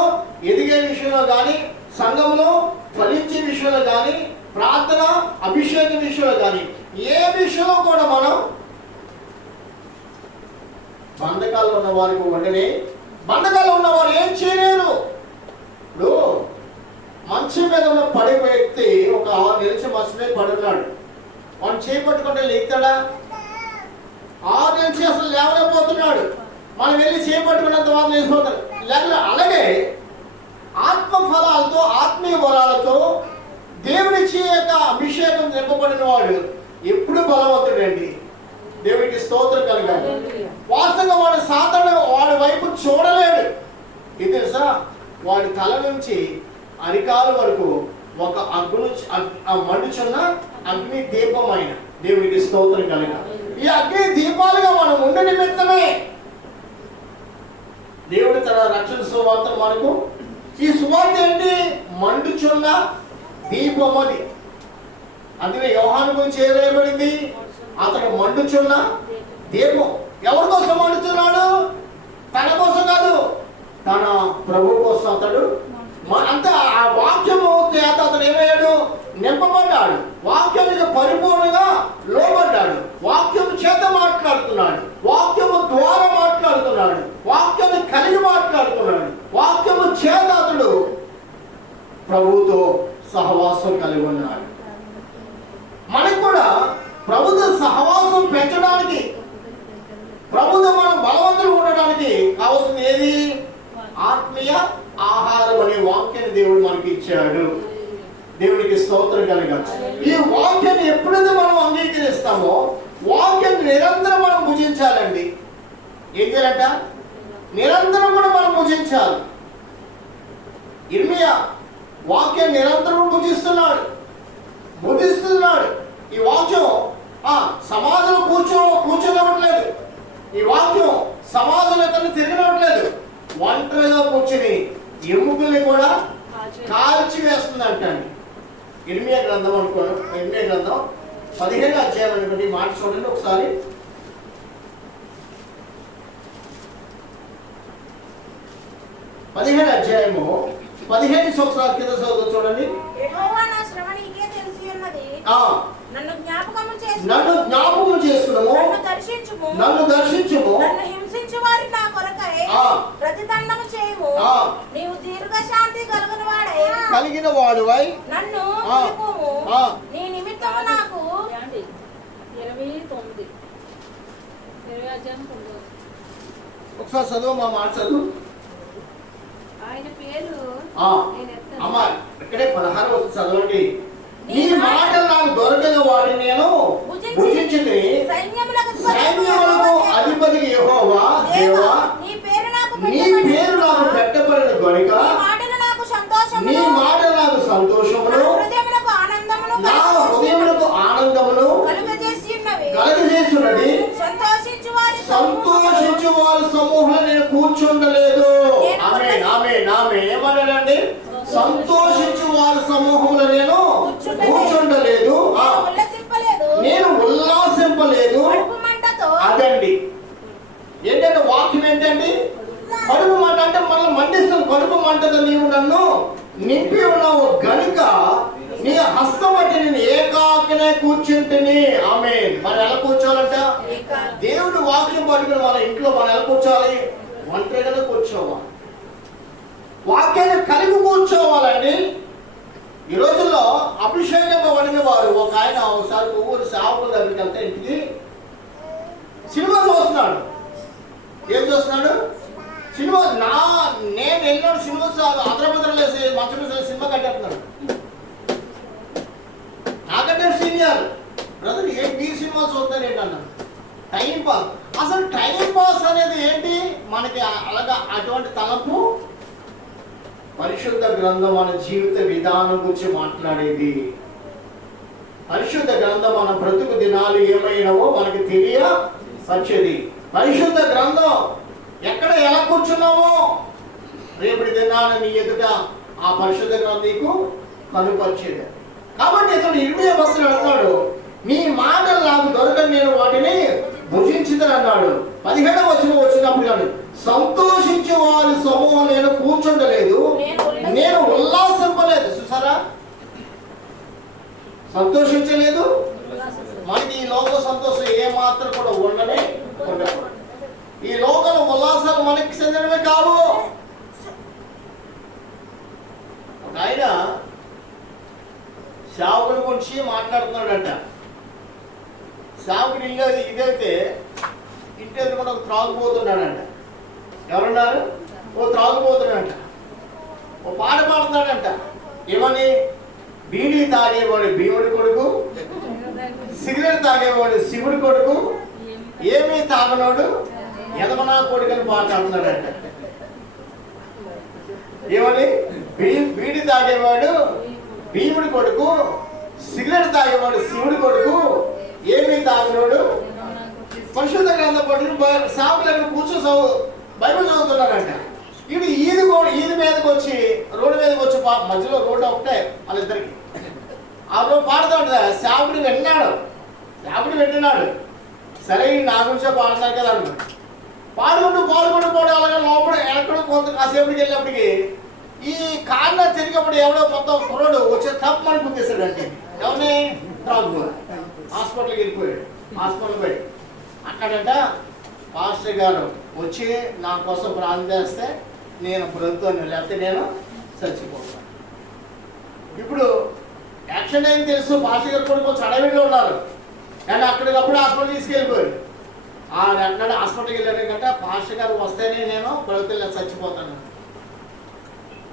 ఎదిగే విషయంలో కానీ, సంఘంలో ఫలించే విషయంలో కానీ, ప్రార్థన అభిషేక విషయంలో కానీ, ఏ విషయంలో కూడా మనం బంధకాల్లో ఉన్న వారికి ఉండనే. బంధకాల్లో ఉన్నవారు ఏం చేయలేరు. ఇప్పుడు మంచం మీద ఉన్న పడి వ్యక్తి ఒక 6 నిమిషం మంచం మీద పడి ఉన్నాడు, వాడిని చేపట్టుకుంటే లేస్తాడా? 6 నిమిషం అసలు లేవలేకపోతున్నాడు. మనం వెళ్ళి చేపట్టుకున్నంత వాళ్ళు లేకపోతారు. అలాగే ఆత్మ ఫలాలతో, ఆత్మీయ బలాలతో దేవునిచ్చే యొక్క అభిషేకం నింపబడిన వాడు ఎప్పుడు బలవంతుడండి. దేవునికి స్తోత్రం కలగాలి. వాస్తవంగా వాడు సాతాను వాడి వైపు చూడలేడు. ఇది తెలుసా, వాడి తల నుంచి అరికాల వరకు ఒక మండుచున్న అగ్ని దీపమైన. దేవునికి స్తోత్రం కలగాలి. ఈ అగ్ని దీపాలుగా మనం ఉండే నిమిత్తమే దేవుడు తన రక్షణ సువార్త మనకు, ఈ సువార్త ఏంటి? మండుచున్న దీపం అది. అందుకే యోహాను గురించి ఏరేయబడింది, అతడు మండుచున్న దీపం. ఎవరి కోసం మండుచున్నాడు? తన కోసం కాదు, తన ప్రభు కోసం అతడు. అంతే ఆ వాక్యము చేత అతడు ఏమయ్యాడు? నింపబడ్డాడు. వాక్యానికి పరిపూర్ణంగా లోబడ్డాడు. వాక్యము చేత మాట్లాడుతున్నాడు, వాక్యము ద్వారా మాట్లాడుతున్నాడు, వాక్యాన్ని కలిగి మాట్లాడుతున్నాడు. వాక్యము చేత అతడు ప్రభుతో సహవాసం కలిగి ఉన్నాడు. మనకు కూడా ప్రభుతో సహవాసం పెంచడానికి, ప్రభుతో మనం బలవంతులు ఉండడానికి కావాల్సింది ఏది? ఆత్మీయ ఆహారం అనే వాక్యాన్ని దేవుడు మనకి ఇచ్చాడు. దేవునికి స్తోత్రం కలగాలి. ఈ వాక్యాన్ని ఎప్పుడైతే మనం అంగీకరిస్తామో వాక్యాన్ని నిరంతరం మనం భుజించాలండి. ఏం చేయాలంట? నిరంతరం కూడా మనం భుజించాలి. ఇర్మియా వాక్యాన్ని నిరంతరం భుజిస్తున్నాడు. ఈ వాక్యం సమాజంలో కూర్చోనివ్వట్లేదు. ఈ వాక్యం సమాజంలో తను తిరగనివ్వట్లేదు. ఒంటరిగా కూర్చుని ఎముకల్ని కూడా కాల్చి వేస్తుంది అంటండి. ఇర్మియా గ్రంథం అనుకోండి. ఇర్మియా గ్రంథం 15వ అధ్యాయం అనుకోండి. మాట చూడండి ఒకసారి. 15వ అధ్యాయము 15 సంవత్సరాల కింద చూడండి. నన్ను జ్ఞాపకము చేసుకున్నాము, నన్ను దర్శించుము, నన్ను హింసించు వారి నా కొరకై ప్రతిదండము చేయుము. నీవు దీర్ఘశాంతి కలిగిన వాడువై నన్ను పిలుపుము. నీ నిమిత్తము నాకు 29 ఒకసారి చదువు, మా మాట చదువు. ఆయన పేరు అమ్మ ఇక్కడే 16 వస్తుంది చదవండి. నీ మాటలు నాకు దొరకని వాడిని నేను భుజించింది, సైన్యములకు అధిపతి యెహోవా దేవా, నీ పేరు నాకు పెట్టబడిన గనుక నీ మాటలు నాకు సంతోషమును, నా హృదయమునకు ఆనందమును కలుగజేస్తున్నది. సంతోషించు వారి సమూహంలో నేను కూర్చుండలేదు. ఆమేన్, ఆమేన్, ఆమేన్. ఏమన్నాడండి? సంతోషించు వారి సమూహంలో నేను కూర్చుండలేదు, నేను ఉల్లాసింపలేదు. అదండి ఏంటంటే వాక్యం ఏంటండి? కడుపు మంట అంటే మనల్ని మండిస్తుంది. కడుపు మంటతో నీవు నన్ను నింపి ఉన్నావు గనుక నీ హస్తం బట్టి నేను ఏకాకినే కూర్చుంటుని. ఆమేన్. మనం ఎలా కూర్చోవాలంట? దేవుడు వాక్యం పట్టుకుని మన ఇంట్లో మనం ఎలా కూర్చోవాలి? ఒంటరిగానే కూర్చోవాలి, వాక్యాన్ని కలిగి కూర్చోవాలండి. ఈ రోజుల్లో అభిషేకంగా పడిన వారు, ఒక ఆయన ఒకసారి ఊరు సేవకుల దగ్గరికి వెళ్తే ఇంటికి సినిమా చూస్తున్నాడు. ఏం చూస్తున్నాడు? సినిమా. నేను వెళ్ళినాడు సినిమా అద్రపత్రాలు వేసి మంచి సినిమా కట్టేస్తున్నాడు. నాకంటే సీనియర్ బ్రదర్, ఏంటి మీ సినిమా చూస్తారు ఏంటన్నాడు. Time pass. అసలు టైం పాస్ అనేది ఏంటి మనకి? అలాగా అటువంటి తలపు పరిశుద్ధ గ్రంథం మన జీవిత విధానం గురించి మాట్లాడేది. పరిశుద్ధ గ్రంథం మన బ్రతుకు దినాలు ఏమైనావో మనకి తెలియపరిచేది. పరిశుద్ధ గ్రంథం ఎక్కడ ఎలా కూర్చున్నామో రేపటి దినాన నీ ఎదుట ఆ పరిశుద్ధ గ్రంథం నీకు కనుపరిచేది. కాబట్టి ఇతడు ఇర్మియా భక్తుడు అంటున్నాడు, నీ మాటలు నాకు దొరకని నేను వాటిని భుజించుదని అన్నాడు. 17వ వచనం వచ్చినప్పుడు కాదు, సంతోషించే వారి సమూహం నేను కూర్చుండలేదు, నేను ఉల్లాసింపలేదు. చూసారా? సంతోషించలేదు. మనకి ఈ లోక సంతోషం ఏమాత్రం కూడా ఉండనే ఉండదు. ఈ లోకంలో ఉల్లాసాలు మనకి చెందినవే కావు. ఒక ఆయన సేవకుడి గురించి మాట్లాడుతున్నాడంట. సేవకుడు ఇదైతే ఇంటి ఎదురుకుండా ఒక త్రాగుపోతున్నాడంట. ఎవరున్నారు? ఓ త్రాగుపోతున్నాడంట. ఓ పాట పాడుతున్నాడంట. ఏమని? బీడీ తాగేవాడు భీముడి కొడుకు, సిగరెట్ తాగేవాడు శివుడి కొడుకు, ఏమీ తాగనోడు ఎదమనా కొడుకు అని మాట్లాడుతున్నాడంట. ఏమని? బీడీ తాగేవాడు భీముడి కొడుకు, సిగరెట్ తాగేవాడు శివుడి కొడుకు, ఏమీ తాగనోడు పరిశుద్ధ గ్రంథం పట్టుకుని సాగుల దగ్గర కూర్చో బైబిల్ చదువుతున్నారంట. ఇప్పుడు ఈది మీదకి వచ్చి రోడ్డు మీదకి వచ్చి మధ్యలో రోడ్డు ఒకటే వాళ్ళిద్దరికి ఆ రోజు పాడుతూ ఉంటుంది. సాగుడు వింటున్నాడు. సరే నా గురించే పాడుతున్నారు కదా అన్నాడు. పాడుకుంటూ అలాగే లోపల ఎక్కడో కొంత కాసేపటికి వెళ్ళినప్పటికి ఈ కాళ్ళ తిరిగినప్పుడు ఎవడో మొత్తం కుర్రోడు వచ్చే తప్పమని గుర్తిస్తాడు. అంటే ఎవరిని తాగు హాస్పిటల్కి వెళ్ళిపోయాడు. హాస్పిటల్ పోయి అక్కడంట పాస్టర్ గారు వచ్చి నా కోసం ప్రార్థన చేస్తే నేను బ్రతుకుతాను, లేకపోతే నేను చచ్చిపోతాను. ఇప్పుడు యాక్షన్ ఏం తెలుసు, పాస్టర్ గారు కూడా కొంచెం అడవిలో ఉన్నారు కానీ అక్కడికప్పుడు హాస్పిటల్ తీసుకెళ్ళిపోయాడు. అక్కడ హాస్పిటల్కి వెళ్ళాడు కంటే పాస్టర్ గారు వస్తేనే నేను బ్రతుకులు చచ్చిపోతాను.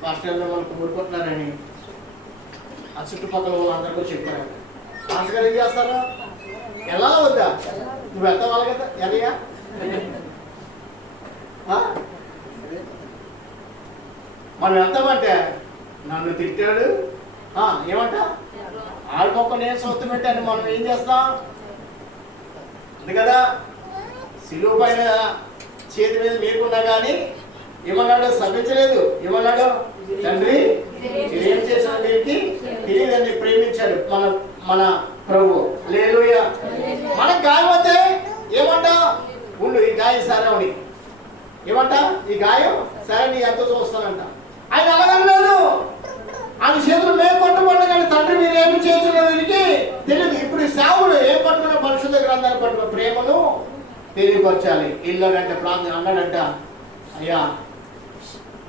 పాస్టర్ గారు మిమ్మల్ని కోరుకుంటున్నారని ఆ చుట్టుపక్కల వాళ్ళందరికీ చెప్పారు. పాస్టర్ గారు ఏం చేస్తారు? ఎలా వద్దా? నువ్వు వెళ్తా వాళ్ళ కదా ఎలాగా మనం వెళ్తామంటే నన్ను తిట్టాడు ఏమంట ఆడికొక్క నేను సొత్తు పెట్టాను. మనం ఏం చేస్తాం? అంతే కదా. సిలువ పైన చేతి మీద మీరుకున్నా కానీ ఏమన్నాడు? సభించలేదు. ఏమన్నాడు? తండ్రి ఏం చేసిన వీరికి తెలియదని ప్రేమించాడు మన ప్రభు. హల్లెలూయా. మనకు గాయం అయితే ఏమంట? ఉండు ఈ గాయం సరే అని ఏమంట? ఈ గాయం సరే నీ ఎంతో చూస్తానంట. ఆయన అలాగలేదు. ఆయన చేతులు మేము పట్టుబడి కానీ తండ్రి మీరు ఏమి చేస్తున్నారు వీరికి తెలియదు. ఇప్పుడు ఈ సేవలు ఏం పట్టుకున్న పరిశుద్ధ గ్రంథాన్ని పట్టుకున్న ప్రేమను తెలియపరచాలి. ఇళ్ళంటే ప్రార్థన అన్నాడంట, అయ్యా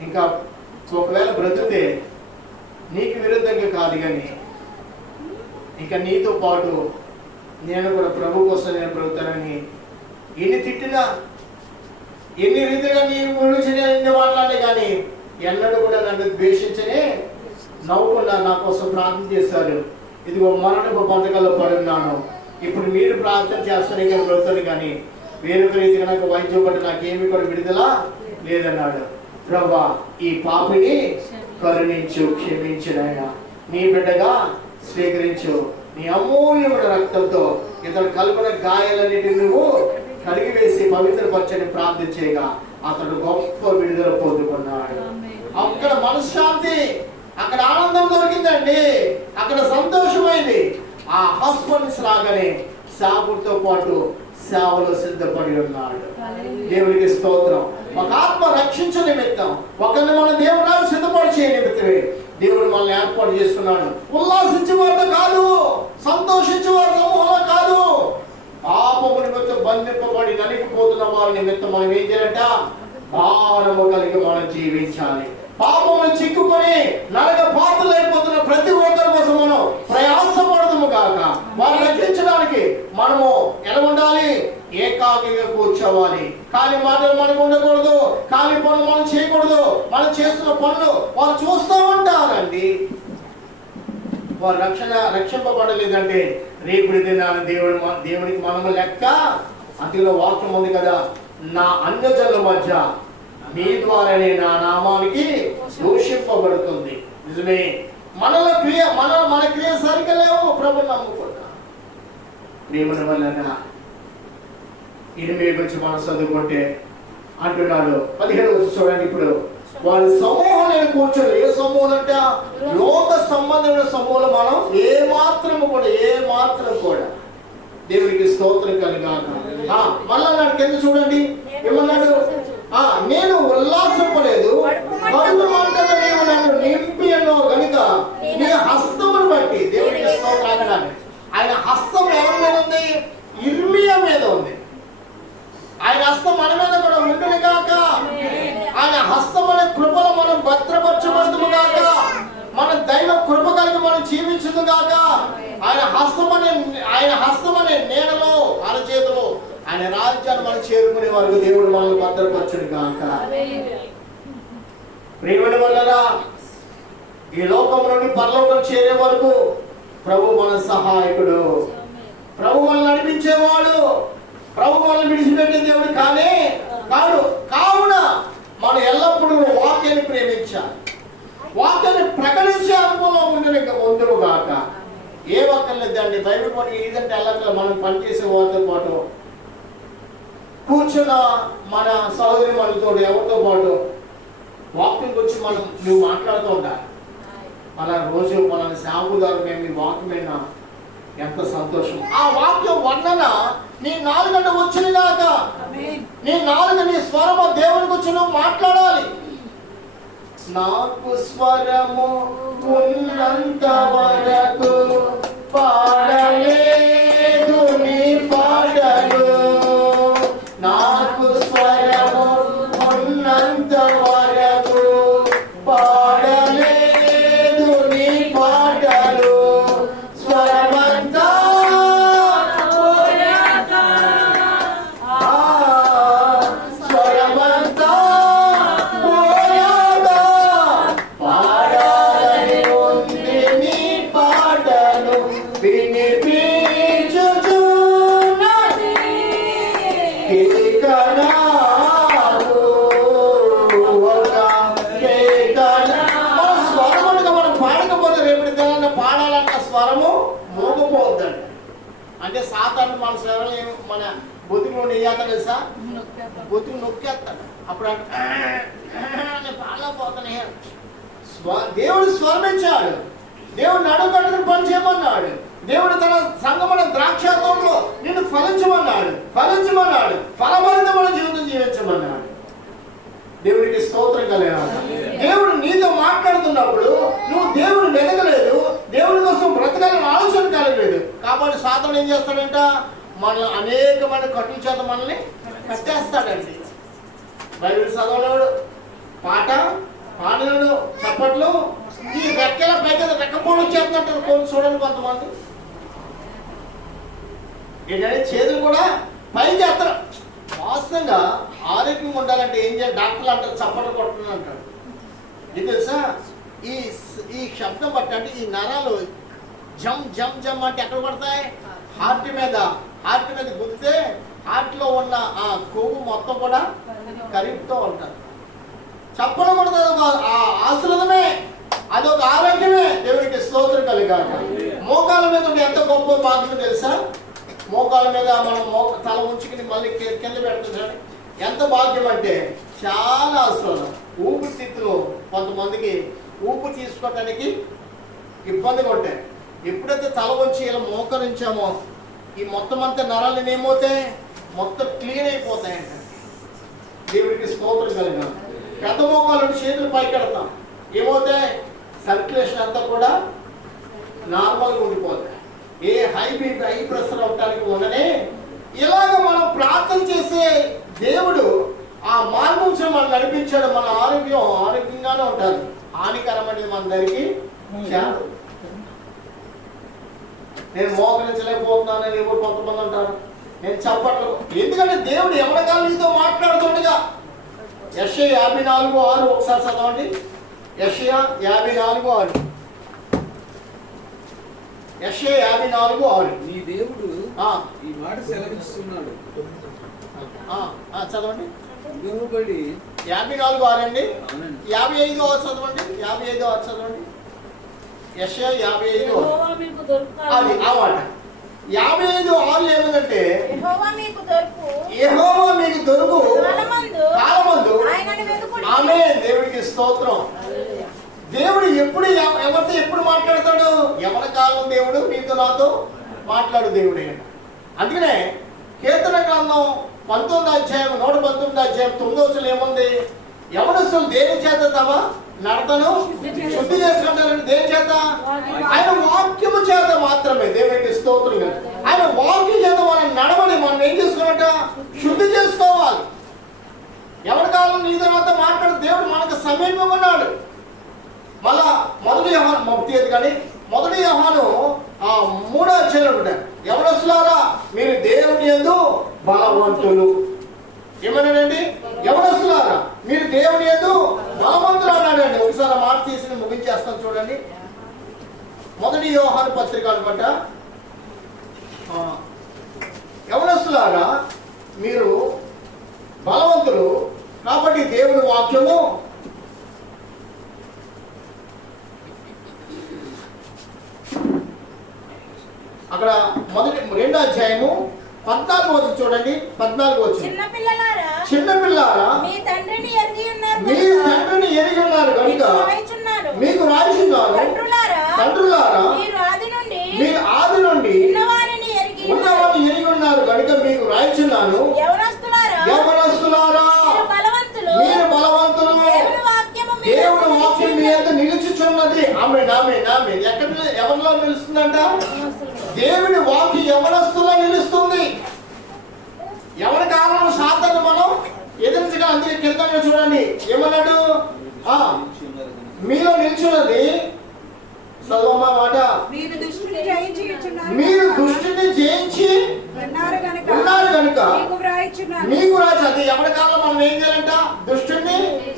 ఇంకా ఒకవేళ బ్రతికితే నీకు విరుద్ధంగా కాదు కానీ ఇంకా నీతో పాటు నేను కూడా ప్రభు కోసం నేను బ్రతుకుతానని ఎన్ని తిట్టినా ఎన్ని రీతిగా నీ గురించి నేను ఎన్ని మాట్లాడే కానీ ఎన్నడూ కూడా నన్ను ద్వేషించనే నవ్వకుండా నా కోసం ప్రార్థన చేశారు. ఇదిగో మరణపు బంధకాల్లో పడున్నాను. ఇప్పుడు మీరు ప్రార్థన చేస్తానే కానీ బ్రతుకుతాను కానీ వేరొక రీతిగా నాకు వైద్యం పడి నాకేమీ కూడా విడుదల లేదన్నాడు. ప్రభా ఈ పాపిని కరుణించు, క్షమించునైనా నీ బిడ్డగా స్వీకరించు. నీ అమూల్యమైన రక్తంతో ఇతడు కలుపున గాయాలన్నిటిని నువ్వు కడిగివేసి పవిత్రపరచని ప్రార్థించేగా అతడు గొప్ప విడుదల పొందుకున్నాడు. అక్కడ మనశ్శాంతి, అక్కడ ఆనందం దొరికిందండి, అక్కడ సంతోషమైంది. ఆ హాస్పిటల్స్ రాగానే సాగుతో పాటు సేవలో సిద్ధపడి ఉన్నాడు. దేవుడికి స్తోత్రం. ఒక ఆత్మ రక్షించే నిమిత్తం ఒకరిని మన దేవుడు సిద్ధపరిచే నిమిత్తమే దేవుడు మనల్ని ఏర్పాటు చేసుకున్నాడు. ఉల్లాసించేవారితో కాదు, సంతోషించేవారితో కాదు. పాపము నిమిత్తం బంధింపబడి నలిగిపోతున్న వారి నిమిత్తం మనం ఏం చేయాలంట? భారము కలిగి మనం జీవించాలి. పాపమును చిక్కుకొని నరక పాత్రలు అయిపోతున్న ప్రతి ఒక్కరి కోసం మనం ప్రయాసపడదుము కాక వారిని రక్షించడానికి మనము ఎలా ఉండాలి? ఏకాకిగా కూర్చోవాలి. కానీ మాటలు మనకు ఉండకూడదు, కానీ పనులు మనం చేయకూడదు. మనం చేస్తున్న పనులు వారు చూస్తూ ఉంటారండి. వారు రక్షింపబడలేదంటే రేపుడి దినాన్ని దేవునికి మనము లెక్క. అందులో వాక్యం ఉంది కదా, నా అన్యజనుల మధ్య మీ ద్వారానే నా నామానికి దూషింపబడుతుంది. నిజమే, మన క్రియ సరిగ్గా లేవు. ప్రభుని నమ్ముకున్నా దేవుని వలన ఇనిమే గురించి మనం చదువుకుంటే అంటున్నాడు 17 చూడండి. ఇప్పుడు వారి సమూహం నేను కూర్చోలేదు. ఏ సమూహం అంటే లోక సంబంధమైన సమూహం. మనం ఏ మాత్రం కూడా దేవుడికి స్తోత్రం కలిగాక. మళ్ళా నాడు కింద చూడండి ఏమన్నాడు? నేను ఉల్లాసింపలేదు, కళ్ళు మంటలు నీవు నన్ను నింపి అన్నో గనుక నీ హస్తమును బట్టి. దేవుడికి స్తోత్రం. ఆయన హస్తం ఎవరి మీద ఉంది? ఇర్మియా మీద ఉంది. ఆయన హస్తం మన మీద కూడా ఉండును గాక. ఆయన హస్తం అనే కృపలో మనం భద్రపరచబడుతుము గాక. మన దైవ కృప కలిగి మనం జీవించుదు గాక. ఆయన హస్తం అనే నీడలో అరచేతిలో ఆయన రాజ్యాన్ని మనం చేరుకునే వరకు దేవుడు మనల్ని భద్రపరచుడు గాక. ప్రేమని వల్లరా ఈ లోకం నుండి పరలోకం చేరే వరకు ప్రభు మన సహాయకుడు, ప్రభు మనల్ని నడిపించేవాడు, ప్రభు మనల్ని విడిచిపెట్టే దేవుడు కానే కాదు. కావున మనం ఎల్లప్పుడూ వాక్యాన్ని ప్రేమించాలి, వాక్యాన్ని ప్రకటించే అనుభవం ఉండును గాక. ఏ ఒక్కర్లేదండి బైబిల్ పాటు ఏదంటే అల్లక మనం పనిచేసే వాళ్ళతో పాటు కూర్చున్న మన సహోదరి మనతో ఎవరితో పాటు వాక్యం గురించి నువ్వు మాట్లాడుతూ ఉండాలి. అలా రోజు మన సేవకుడు గారు మేము మీ వాక్యం విన్నా ఎంత సంతోషం. ఆ వాక్యం వర్ణన నీ నాలుగంట వచ్చిన దాక, నీ నాలుగు నీ స్వరము దేవుని గురించి నువ్వు మాట్లాడాలి. నాకు స్వరము ఉన్నంత వరకు పాడలేదు నీ పాటలు, నాకు స్వరము ఉన్నంత వరకు పాడలేదు నీ పాటలు, స్వరమంతా స్వరమంతా పోయాగా పాడాలని ఉంది నీ పాటలు వినిపించుచున్నది ఇక నాకు ఒక కేకన. మన స్వరముగా మనం పాడకపోతే రేపటి దినాన పాడాలన్న స్వరము మోగపోద్దండి. అంటే సాతాను మన స్వరం మన బొత్తిలో నెయ్యాతాడు తెలుసా, బొత్తికి నొక్కేస్తాడు. అప్పుడు అంటే పాడలేకపోతానే. దేవుడు స్వరమించాడు, దేవుడు నడుకట్టుకుని పని చేయమన్నాడు, దేవుడు తన సంగమన ద్రాక్ష తోటలో నిన్ను ఫలించమన్నాడు, ఫలభరితమైన జీవితం జీవించమన్నాడు. దేవుడికి స్తోత్రం కలిగాడు. దేవుడు నీతో మాట్లాడుతున్నప్పుడు నువ్వు దేవుడు వెతకలేదు, దేవుడి కోసం బ్రతకాలని ఆలోచన కలగలేదు. కాబట్టి సాతాను ఏం చేస్తాడంట, మనల్ని అనేకమైన కట్టుల చేత మనల్ని కట్టేస్తాడండి. బైబిల్ చదవలేడు, పాట పాడలేడు, చప్పట్లు ఈ రెక్కల పైకి రెక్కపోవడం వచ్చేస్తుంటారు. చూడండి కొంతమంది ఏంటంటే చేతులు కూడా పైకి ఎత్తరు. వాస్తవంగా ఆరోగ్యం ఉండాలంటే ఏం చేయాలి, డాక్టర్లు అంటారు చప్పట్లు కొడుతుంది అంటారు. ఇది తెలుసా, ఈ శబ్దం బట్టి అంటే ఈ నరాలు జమ్ జమ్ జమ్ అంటే ఎక్కడ పడతాయి, హార్ట్ మీద గుద్దితే హార్ట్లో ఉన్న ఆ కొవ్వు మొత్తం కూడా కరుగుతూ ఉంటారు. చప్పట్లు కొడుతుంది ఆ ఆశ్రదమే, అదొక ఆరోగ్యమే. దేవునికి స్తోత్రం కలిగాక. మోకాల మీద ఎంత గొప్ప భాగ్యం తెలుసా, మోకాల మీద మనం తల ఉంచుకుని మళ్ళీ కింద పెడుతున్నాడు. ఎంత భాగ్యం అంటే చాలా ఆశ్రదం. ఊపిరితిత్తులు కొంతమందికి ఊపిరి తీసుకోవటానికి ఇబ్బందిగా ఉంటాయి. ఎప్పుడైతే తల వంచి ఇలా మోకరించామో ఈ మొత్తం అంతా నరాలు ఏమవుతాయి, మొత్తం క్లీన్ అయిపోతాయంట. దేవుడికి స్తోత్రం కలిగాం. పెద్ద మోకాలు చేతులు పైకెడతాం, ఏమవుతాయి, సర్క్యులేషన్ అంతా కూడా నార్మల్గా ఉండిపోతాయి. ఏ హై బీపీ హై ప్రెషర్ అవటానికి ఉండనే. ఇలాగ మనం ప్రార్థన చేసే దేవుడు ఆ మార్గం మనం నడిపించాడు. మన ఆరోగ్యంగానే ఉంటుంది. హానికరమనేది మన దగ్గరికి నేను మోకరించలేకపోతున్నానని ఎవరు కొంతమంది అంటారు. నేను చెప్పట్లు, ఎందుకంటే దేవుడు ఎవరికాలు నీతో మాట్లాడుతుండగా. యెషయా 54:6 ఒకసారి చదవండి. యెషయా 54:6. యెషయా 54:6. నీ దేవుడు ఈ మాట సెలవిస్తున్నాడు. చదవండి. 54:6 అండి. 55:6 చదవండి. 55:6 చదవండి. యెషయా 55:6 అది ఆ మాట. 55:6 ఏమిటంటే యెహోవా మీకు దొరుకు కాలమందు ఆమె. దేవుడికి స్తోత్రం. దేవుడు ఎవరితో ఎప్పుడు మాట్లాడతాడు, ఎవరి కాలం దేవుడు నీతో నాతో మాట్లాడు దేవుడే. అందుకనే కీర్తన గ్రంథం 119:9 ఏముంది, యవనస్తులు దేని చేత తమ నడతను శుద్ధి చేసుకుంటారంటే దేని చేత, ఆయన వాక్యము చేత మాత్రమే. దేవుడికి స్తోత్రం. ఆయన వాక్యం చేత మనం నడవని మనం ఏం చేసుకోవాలంట, శుద్ధి చేసుకోవాలి. ఎవరి కాలం నీతో నాతో మాట్లాడు దేవుడు మనకు సమీపంగా ఉన్నాడు. మళ్ళా మొదటి యోహాను 3వ అధ్యాయంలో యవనస్తులారా మీరు దేవుని యందు బలవంతులు. ఏమన్నాడండి, యవనస్తులారా మీరు దేవుని యందు బలవంతులు అన్నాడండి. ఒకసారి ఒకసారి ఆ మాట తీసి ముగించేస్తాను చూడండి. 1 యోహాను పత్రిక అనుకుంట. యవనస్తులారా మీరు బలవంతులు కాబట్టి దేవుని వాక్యము అక్కడ 2వ అధ్యాయము 14వ వచనం చూడండి. 14వ వచనం, చిన్నపిల్లారా మీ తండ్రిని ఎరిగి ఉన్నారు కనుక మీకు రాయుచున్నాను. తండ్రులారా మీరు ఆది నుండి ఉన్నవారిని ఎరిగి ఉన్నారు కనుక మీకు రాయుచున్నాను. యవనస్తులారా మీరు బలవంతులు, దేవుని వాక్యం మీ యందు నిలుచుచున్నది. ఆమేన్ ఆమేన్ ఆమేన్. ఎవరిలో నిలుస్తుందంట? దేవుని వాక్యం యవనస్తులో నిలుస్తుంది. ఎవరి కాలంలో సాతాను మనం ఎదిరించగా. అందుకే కింద చూడండి ఏమన్నాడు? మీలో నిల్చున్నది చదవమా మాట. మీరు దుష్టుని జయించి ఉన్నారు కనుక మీకు రాజు. అది ఎవరి కాలంలో మనం ఏం చేయాలంట? దుష్టుని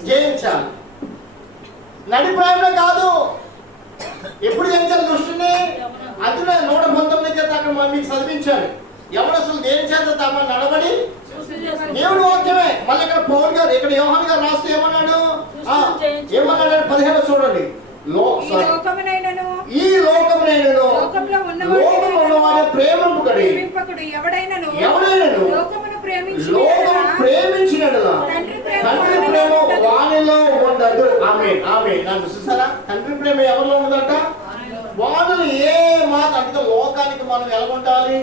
జయించాలి. నడిప్రాయంలో కాదు. ఎప్పుడు జయించాలి దుష్టుని? అందులో 119 చేత అక్కడ మీకు చదివించాను. యవనస్తులు దేని చేత తమ నడబడి దేవుని వాక్యమే. మళ్ళీ ఇక్కడ పౌలు గారు, ఇక్కడ యోహాను గారు రాస్తూ ఏమన్నాడు? 15 చూడండి. ఈ లోకమునైనను లోకములో ఉన్నవారి ప్రేమింపకుడి. ఎవడైనను లోకమును ప్రేమించినట్లా తండ్రి ప్రేమ వానిలో ఉండదు. ఆమేన్ ఆమేన్. నాకు చూసారా, తండ్రి ప్రేమ ఎవరిలో ఉండదంట? వానులు ఏ మాట అంటే లోకానికి మనం ఎలా ఉండాలి?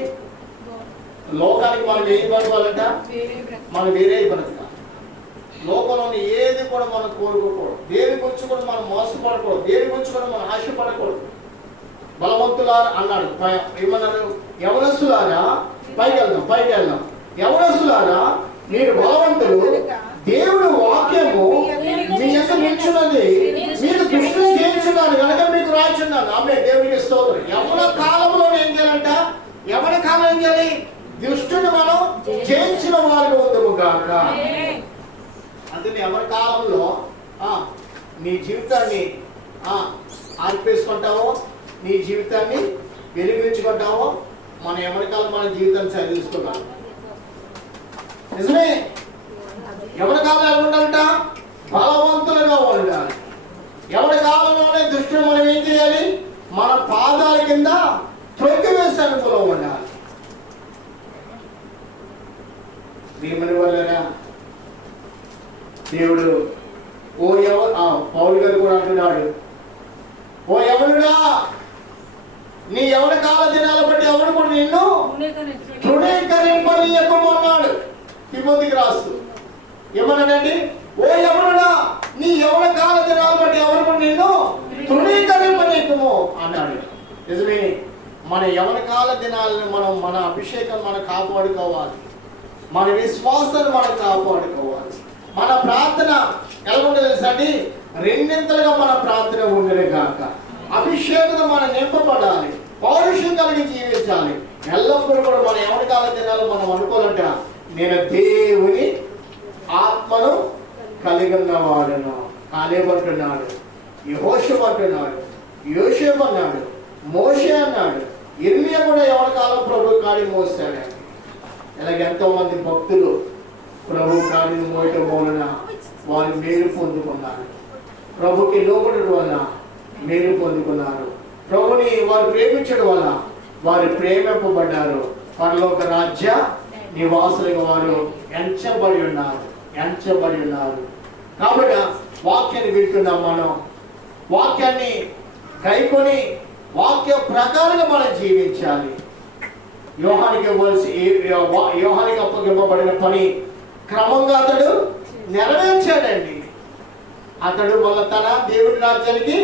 లోకానికి మనం ఏం పడుకోవాలంట? మనం వేరే బ్రతకాలి. లోకంలోని ఏది కూడా మనం కోరుకోకూడదు. దేని గురించి కూడా మనం మోసపడకూడదు. దేని గురించి కూడా మనం ఆశపడకూడదు. బలవంతులారా అన్నాడు. ఏమన్నాడు? యవనస్తులారా పైకి వెళ్దాం. యవనస్తులారా మీరు బలవంతులు, దేవుని వాక్యము మీ యొక్క నిల్చున్నది, మీరు దృష్టిని చేయించున్నారు కనుక మీకు రాయించున్నాను. ఆమేన్. దేవునికి స్తోత్రం. యవన కాలంలో ఏం చేయాలంట? యవన కాలం ఏం చేయాలి? దుష్టుని మనం జయించిన వారు ఉందము గాక. అందుకని ఎవరి కాలంలో నీ జీవితాన్ని ఆర్పేసుకుంటావో, నీ జీవితాన్ని వెలిగించుకుంటావో, మన ఎవరి కాలం మన జీవితాన్ని చదివిస్తున్నాం. నిజమే. ఎవరి కాలం ఎలా ఉండాలంట? బలవంతులుగా ఉండాలి. ఎవరి కాలంలోనే దుష్టుని మనం ఏం చేయాలి? మన పాదాల కింద త్రొక్కి వేసే అనుకూలం ఉండాలి. ప్రియమైన వాళ్ళరా, దేవుడు పౌలు గారు కూడా అంటున్నాడు, ఓ యవనుడా నీ యవన కాల దినాల బట్టి ఎవరు కూడా నిన్ను తృణీకరింపనీయకము అన్నాడు. తిమోతికి రాస్తూ ఏమన్నాడండి? ఓ యవనుడా నీ యవన కాల దినాల బట్టి ఎవరు కూడా నిన్ను తృణీకరింపనీయకము అన్నాడు. నిజమే. మన యవన కాల దినాలను మన అభిషేకం మనం కాపాడుకోవాలి. మన విశ్వాసాన్ని మనం కాపాడుకోవాలి. మన ప్రార్థన ఎలా ఉండదు తెలుసా అండి? రెండింతలుగా మన ప్రార్థన ఉండదు కాక. అభిషేకం మనం నింపబడాలి, పౌరుషం కలిగి జీవించాలి. ఎల్లప్పుడూ కూడా మన ఎవరి కాల దినాలు మనం అనుకోవాలంట, నేను దేవుని ఆత్మను కలిగి ఉన్నవాడును. కాలేబు అంటున్నాడు, యెహోషువ అంటున్నాడు, యోషేపు అన్నాడు, మోషే అన్నాడు. ఇర్మియా కూడా ఎవరి కాలం ప్రభు కాడి మోస్తాడు. ఇలాగ ఎంతో మంది భక్తులు ప్రభు కాడిని మోయటం వలన వారు మేలు పొందుకున్నారు. ప్రభుకి లోబడడం వల్ల మేలు పొందుకున్నారు. ప్రభుని వారు ప్రేమించడం వల్ల వారు ప్రేమింపబడ్డారు. పరలోక రాజ్య నివాసులుగా వారు ఎంచబడి ఉన్నారు. కాబట్టి వాక్యాన్ని వింటున్నాం. మనం వాక్యాన్ని గైకొని వాక్య ప్రకారంగా మనం జీవించాలి. యోహానికి అప్పగింపబడిన పని క్రమంగా అతడు నెరవేర్చాడండి. అతడు మళ్ళీ తన దేవుడి రాజ్యానికి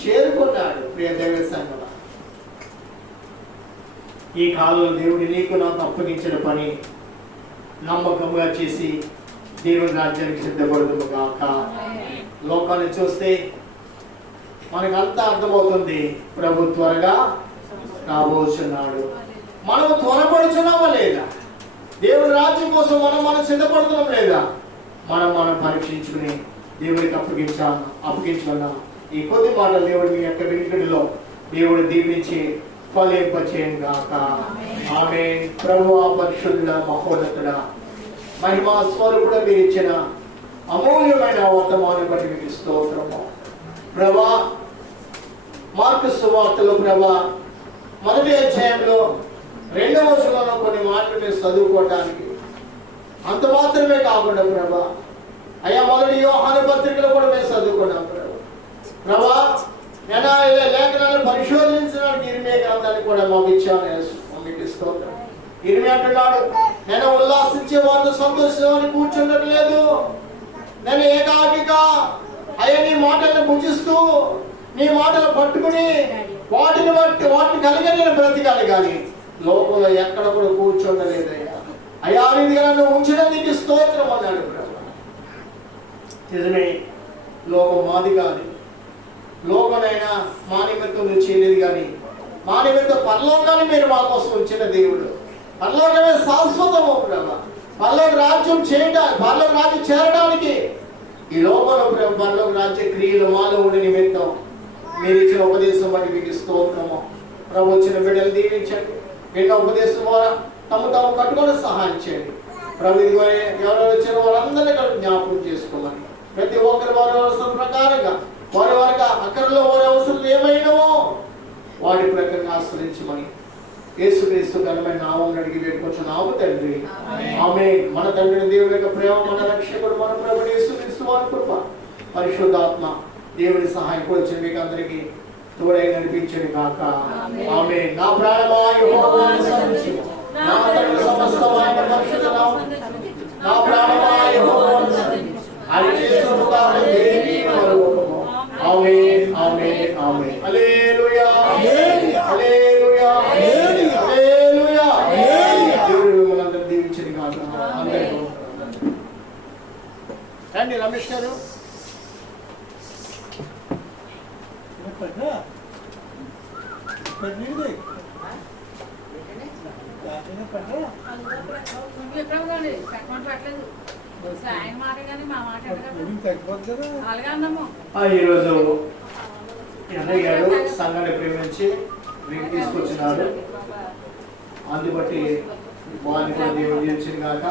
చేరుకున్నాడు. ప్రియ దైవ సంఘం, ఈ కాలంలో దేవుడి నీకు నాకు అప్పగించిన పని నమ్మకంగా చేసి దేవుడి రాజ్యానికి సిద్ధపడుతుంది కాక. లోకాన్ని చూస్తే మనకంతా అర్థమవుతుంది, ప్రభు త్వరగా రాబోతున్నాడు. మనం త్వరపడుతున్నామా లేదా? దేవుడి రాజ్యం కోసం మనం సిద్ధపడుతున్నాం లేదా? మనం పరీక్షించుకుని దేవుడికి అప్పగించుకున్న ఈ కొద్ది మాటలు దేవుడు మీ యొక్క వినికిడిలో దేవుడు దీవించి ఫలింపచేయను గాక. ఆమేన్. ప్రభువా, పరిశుద్ధుడా, మహోన్నతుడా, మహిమా స్వరూపుడా, మీరు ఇచ్చిన అమూల్యమైన వర్తమానం బట్టి మీకు స్తోత్రము. ప్రభా, మార్కు సువార్తలో ప్రభా మొదటి అధ్యాయంలో 2వ వచనంలో కొన్ని మాటలు మేము చదువుకోవడానికి, అంత మాత్రమే కాకుండా ప్రభా అయ్యా మొదటి యోహాను పత్రికలో కూడా మేము చదువుకున్నాం ప్రభా. నేను లేఖనాలను పరిశోధించడానికి ఇర్మియా గ్రంథాన్ని కూడా మాకు ఇచ్చాను. మీకు స్తోత్రం. ఇర్మియా అంటున్నాడు, నేను ఉల్లాసించే వారితో సంతోషాన్ని కూర్చుండట్లేదు, నేను ఏకాకిగా అయ్యా నీ మాటలను భుజిస్తూ నీ మాటలు పట్టుకుని వాటిని కలిగే నేను బ్రతికాలి, కానీ లోపల ఎక్కడ కూడా కూర్చోండలేదయ్యా. అయ్యా నీదిగా నన్ను ఉంచడం నీకు స్తోత్రం అన్నాడు ప్రభు. నిజమే, లోకం మాది కాదు, లోకనైనా మా నిమిత్తం నువ్వు చేయలేదు, కానీ మా నిమిత్తం పరలోకాన్ని మీరు మా కోసం ఉంచిన దేవుడు. పరలోకమే శాశ్వతము ప్రభు. పరలోక రాజ్యం చేరడానికి ఈ లోకంలో పరలోక రాజ్య క్రియలు మాలో ఉండే నిమిత్తం మీరు ఇచ్చిన ఉపదేశం బట్టి మీకు స్తోత్రము ప్రభు. వచ్చిన బిడ్డలు దీవించండి, విన్న ఉపదేశం ద్వారా తాము కట్టుకొని సహాయం చేయండి ప్రభు. ఇదిగో ఎవరెవరు వచ్చిన వారందరినీ ఇక్కడ జ్ఞాపకం చేసుకోమని, ప్రతి ఒక్కరి వారి అవసరం ప్రకారంగా వారి వారికి అక్కడలో వారి అవసరం ఏమైనావో వాటి ప్రకారంగా ఆశ్రయించమని యేసుక్రీస్తు ఘనమైన నామమున అడిగి వేడుకొంచున్నాము తండ్రి. ఆమేన్. మన తండ్రి దేవుని యొక్క ప్రేమ, మన రక్షకుడు మన ప్రభువు యేసుక్రీస్తు వారి కృప, పరిశుద్ధాత్మ దేవుని సహాయం కూడా వచ్చి మీకు అందరికీ తోడై నడిపించండి కాక. ఆమేన్. నా ప్రాణమా యెహోవాను స్తుతించుము, నా తండ్రి సమస్తమైన పరిశుద్ధ నామమున నా ప్రాణమా యెహోవాను స్తుతించుము, ఆయన చేసిన ఉపకారం దేనిని మరువకము. ఆమేన్, ఆమేన్, ఆమేన్. హల్లెలూయా, హల్లెలూయా, హల్లెలూయా, హల్లెలూయా. దేవుడు మిమ్మల్ని అందరినీ దీవించండి కాక. ఆమేన్. రండి రమేష్ గారు. ఈరోజు అన్నయ్య గారు సంఘాన్ని ప్రేమించి మీకు తీసుకొచ్చినారు, అందుబట్టి వారిని కూడా దేవుడు దీవించింది కాక.